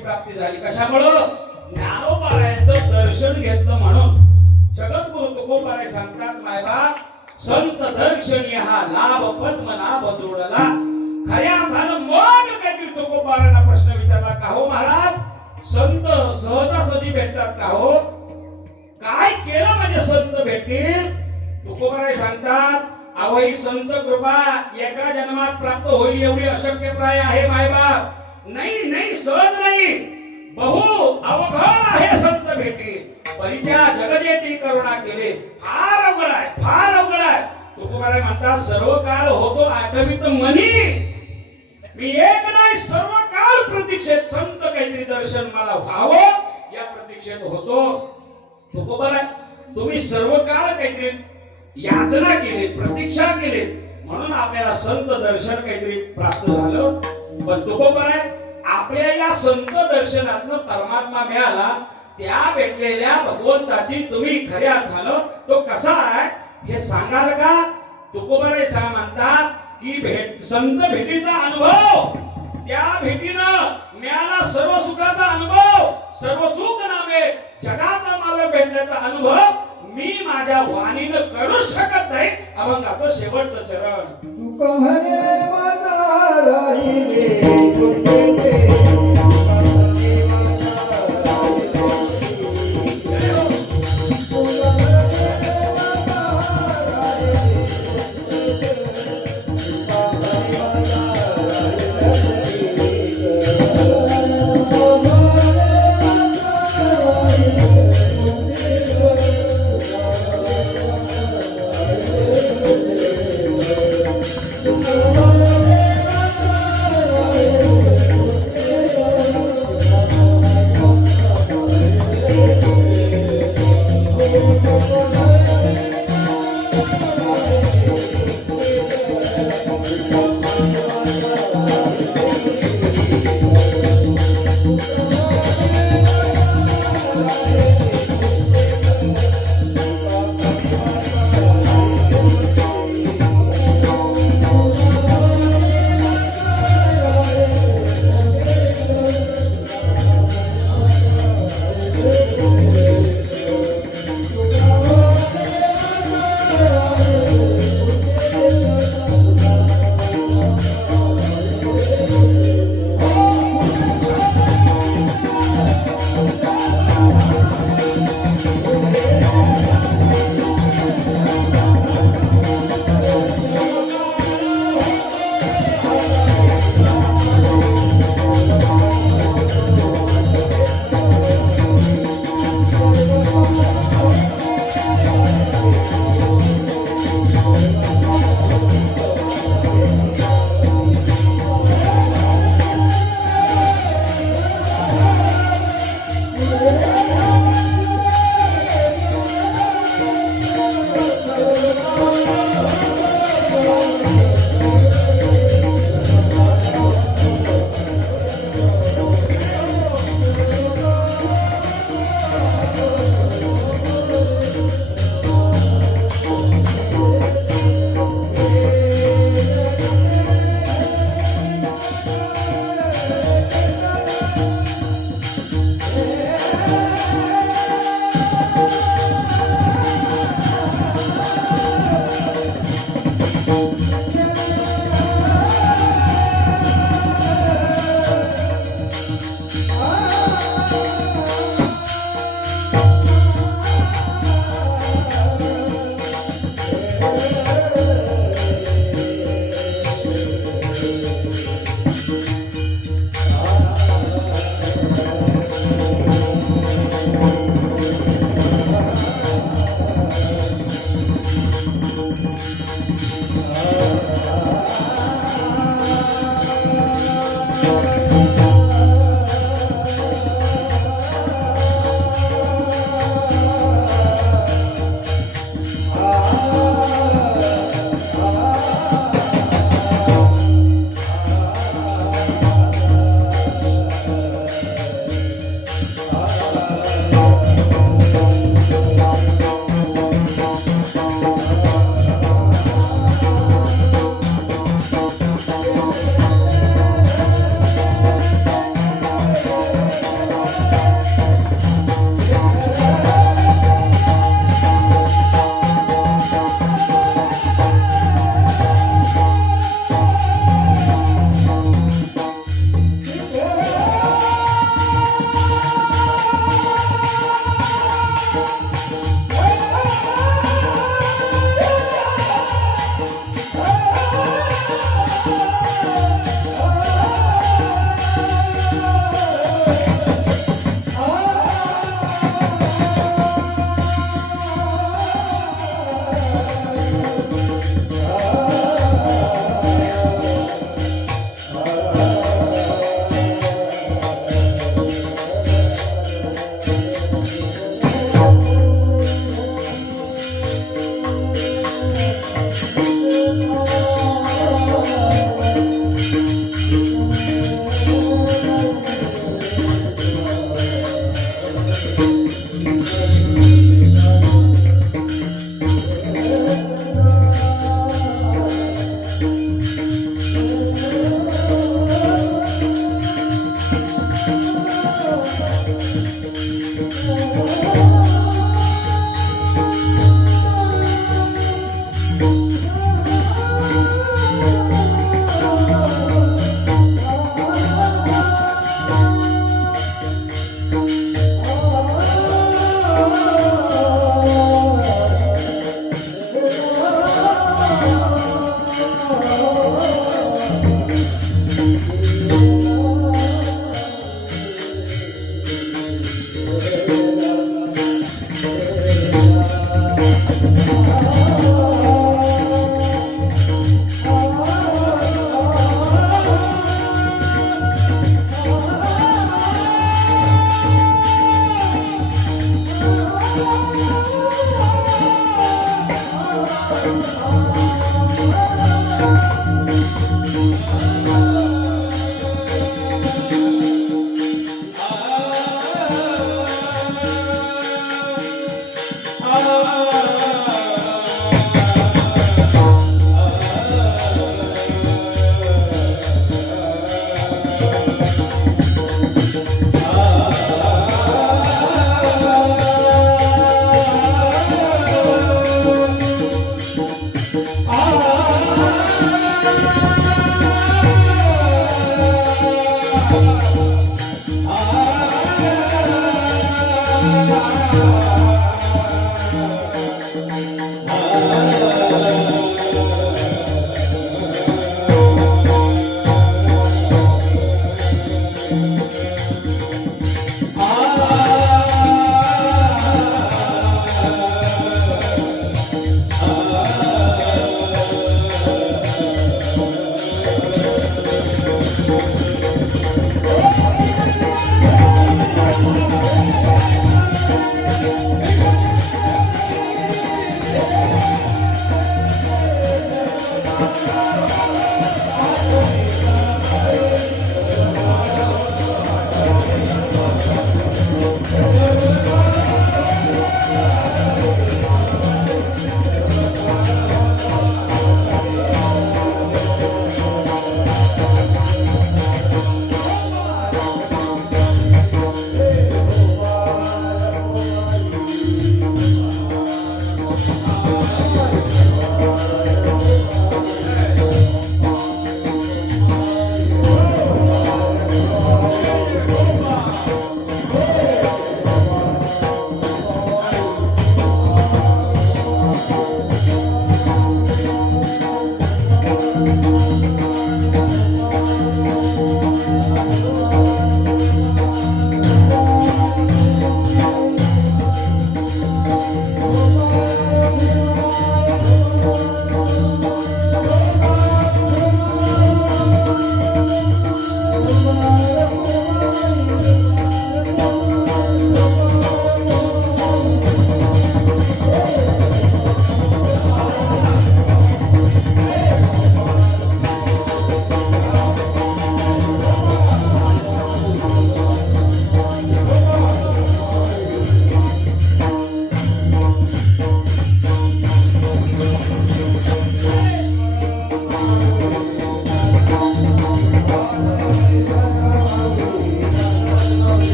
प्राप्ती झाली. कशामुळं ज्ञानोबारायांचं दर्शन घेतलं म्हणून. जगद्गुरु तुकोबाराय सांगतात मायबाप संत दर्शनीय हा लाभ पद्मनाभ जोडला. खऱ्या अर्थानं मग काहीतरी तुकोबारायांना प्रश्न विचारला का हो महाराज संत सहजासहजी भेटतात का हो, काय केलं म्हणजे संत भेटतील. तुकोबाराय सांगतात अहो ही संत कृपा एका जन्मात प्राप्त होईल एवढी अशक्यप्राय आहे मायबाप. नाही नाही सहज नाही, बहु अवघड आहे संत भेटी. परित्या जगजेटी करुणा केले फार अवघड आहे, फार अवघड आहे. तुकोबाराय म्हणतात सर्व काळ होतो आठवीत मनी, मी एक नाही सर्व काळ प्रतीक्षेत संत काहीतरी दर्शन मला व्हावं या प्रतीक्षेत होतो. तुकोबाराय तुम्ही सर्व काळ काहीतरी याचना केली, प्रतीक्षा केली, म्हणून आपल्याला संत दर्शन काहीतरी प्राप्त झालं. पण तुकोबाराय आपल्या या संत दर्शनातनं परमात्मा मिळाला, त्या भेटलेल्या भगवंताची तुम्ही खऱ्या अर्थानं तो कसा आहे हे सांगाल का. तुकोबाराय म्हणतात की संत भेटीचा अनुभव, त्या भेटीनं मिळाला सर्व सुखाचा अनुभव, सर्व सुख नामे जगाचा मालक भेटण्याचा अनुभव मी माझ्या वाणीनं करू शकत नाही. अभंगाचं शेवटचं चरण. तुका म्हणे माझा राहिले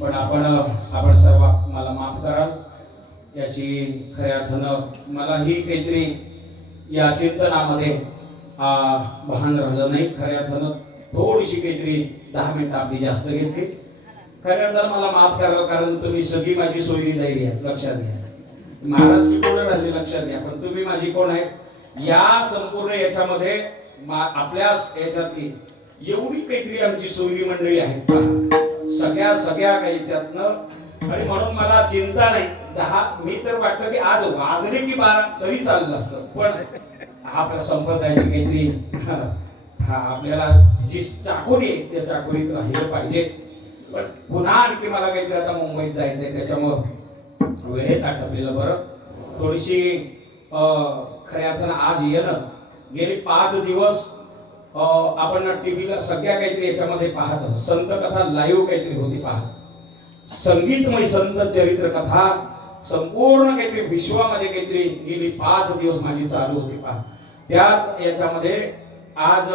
पण आपण सर्व मला माफ कराल. याची खऱ्या अर्थानं मलाही काहीतरी या चिंतनामध्ये भान राहिलं नाही. खऱ्या अर्थानं थोडीशी काहीतरी 10 मिनिटं आपली जास्त घेतली. खऱ्या अर्थानं मला माफ करा, कारण तुम्ही सगळी माझी सोयरी धैर्य आहे. लक्षात घ्या, महाराज की कोण राहिले लक्षात घ्या, पण तुम्ही माझी कोण आहे या संपूर्ण याच्यामध्ये आपल्या याच्यातली एवढी काहीतरी आमची सोयरी मंडळी आहेत सगळ्या काही याच्यातनं. आणि म्हणून मला चिंता नाही. 10 मी तर वाटतं की आज वाजले की 12 तरी चाललं असतं, पण हा आपल्या संप्रदायाची काहीतरी आपल्याला जी चाकोरी आहे त्या चाकोरीत राहिलं पाहिजे. पण पुन्हा आणखी मला काहीतरी आता मुंबईत जायचंय, त्याच्यामुळं वेळेत आटपलेलं बरं. थोडीशी खऱ्या अर्थानं आज येणं, गेली 5 दिवस आपण टीव्हीला सगळ्या काहीतरी याच्यामध्ये पाहत असतो. संत कथा लाईव्ह काहीतरी होती पहा, संगीतमय संत चरित्र कथा संपूर्ण काहीतरी विश्वामध्ये काहीतरी गेली 5 दिवस माझी चालू होती पहा. त्याच याच्यामध्ये आज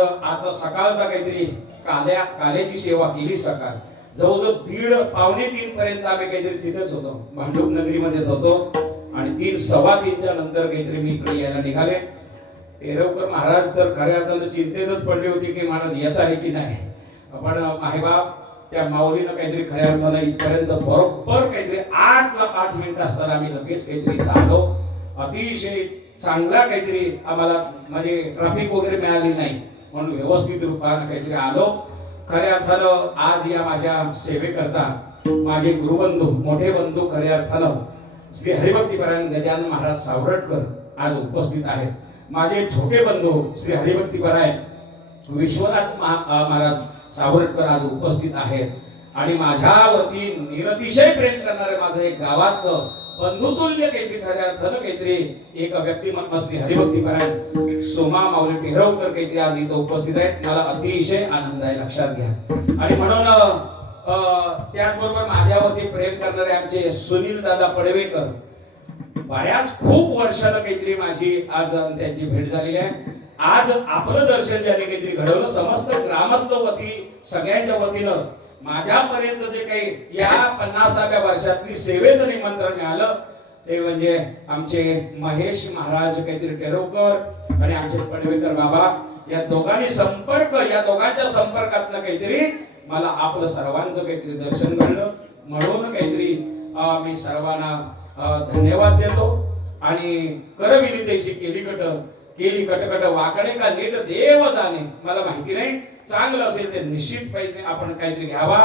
सकाळचा काहीतरी काल्याची सेवा केली. सकाळ जवळजवळ 1:30 पावणे 3 पर्यंत आम्ही काहीतरी तिथेच होतो, भांडूप नगरीमध्येच होतो. आणि 3 सव्वा 3च्या नंतर काहीतरी मी इकडे यायला निघाले. पेरवकर महाराज तर खऱ्या अर्थानं चिंतेतच पडले होते की महाराज येत आहे की नाही. पण माहेबाप त्या माऊलीनं काहीतरी खऱ्या अर्थानं इथपर्यंत बरोबर काहीतरी 8ला 5 मिनिटं असताना आम्ही लगेच काहीतरी इथं आलो. अतिशय चांगला काहीतरी आम्हाला म्हणजे ट्रॅफिक वगैरे मिळाली नाही म्हणून व्यवस्थित रूपानं काहीतरी आलो. खऱ्या अर्थानं आज या माझ्या सेवेकरता माझे गुरुबंधू मोठे बंधू खऱ्या अर्थानं श्री हरिभक्तीपरायण गजानन महाराज सावरटकर आज उपस्थित आहेत. माझे छोटे बंधू श्री हरिभक्तीपरायण विश्वनाथ महाराज सावरटकर आज उपस्थित आहेत. आणि माझ्यावरती निरतिशय प्रेम करणारे माझे एक गावातलं बंधुतुल्य काहीतरी खऱ्या अर्थानं काहीतरी एक व्यक्तिमत्व श्री हरिभक्तीपरायण सोमा माऊली टेहरवकर काहीतरी आज इथं उपस्थित आहेत. मला अतिशय आनंद आहे, लक्षात घ्या. आणि म्हणून त्याचबरोबर माझ्यावरती प्रेम करणारे आमचे सुनील दादा पडवेकर बऱ्याच खूप वर्षाला काहीतरी माझी आज त्यांची भेट झालेली आहे. आज आपलं दर्शन ज्याने काहीतरी घडवलं समस्त ग्रामस्थ वती सगळ्यांच्या वतीनं माझ्यापर्यंत जे काही या 50व्या वर्षातली सेवेचं निमंत्रण मिळालं ते म्हणजे आमचे महेश महाराज काहीतरी टेहरवकर आणि आमचे पडवेकर बाबा या दोघांच्या संपर्कातनं काहीतरी मला आपलं सर्वांचं काहीतरी दर्शन घडलं. म्हणून काहीतरी मी सर्वांना धन्यवाद देतो. आणि करविली देशी केली कटकट वाकडे का नीट देव जाणे. मला माहिती नाही, चांगलं असेल ते निश्चित पाहिजे आपण काहीतरी घ्यावा.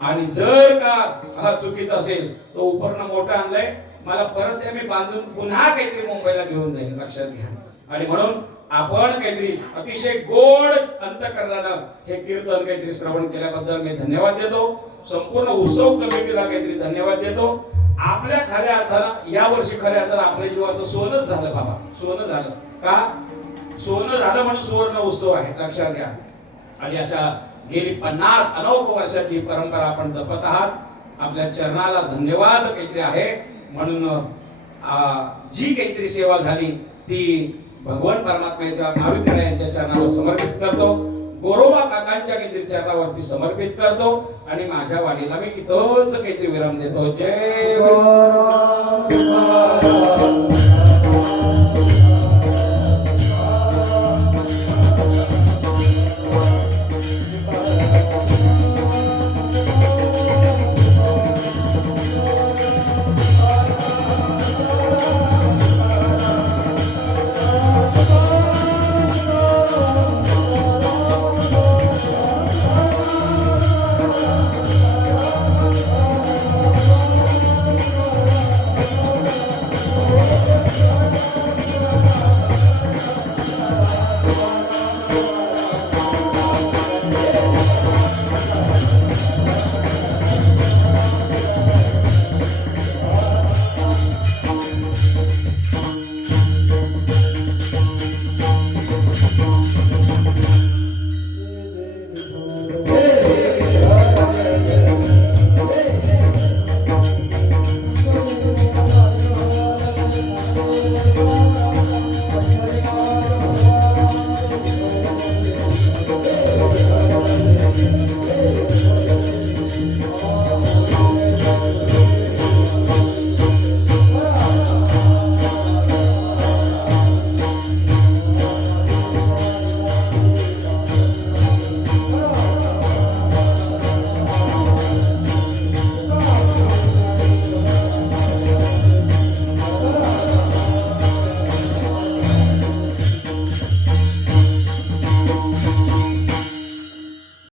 आणि जर का हा चुकीचा असेल तो उपकरण मोठा आणलाय मला परत ते मी बांधून पुन्हा काहीतरी मुंबईला घेऊन जाईल, लक्षात घ्या. आणि म्हणून आपण काहीतरी अतिशय गोड अंतःकरणानं हे कीर्तन काहीतरी श्रवण केल्याबद्दल मी धन्यवाद देतो. संपूर्ण उत्सव कमिटीला काहीतरी धन्यवाद देतो. आपल्या खऱ्या अर्थानं यावर्षी खऱ्या अर्थानं आपल्या जीवाचं सोनच झालं बाबा, सोनं झालं का? सोनं झालं म्हणून सुवर्ण उत्सव आहे, लक्षात घ्या. आणि अशा गेली 50 अनोख वर्षाची परंपरा आपण जपत आहात. आपल्या चरणाला धन्यवाद काहीतरी आहे. म्हणून जी काहीतरी सेवा झाली ती भगवान परमात्म्याच्या महाविद्यालय यांच्या चरणावर समर्पित करतो. गोरोबा काकांच्या काहीतरी चरणावरती समर्पित करतो. आणि माझ्या वाणीला मी इथंच काहीतरी विराम देतो. जय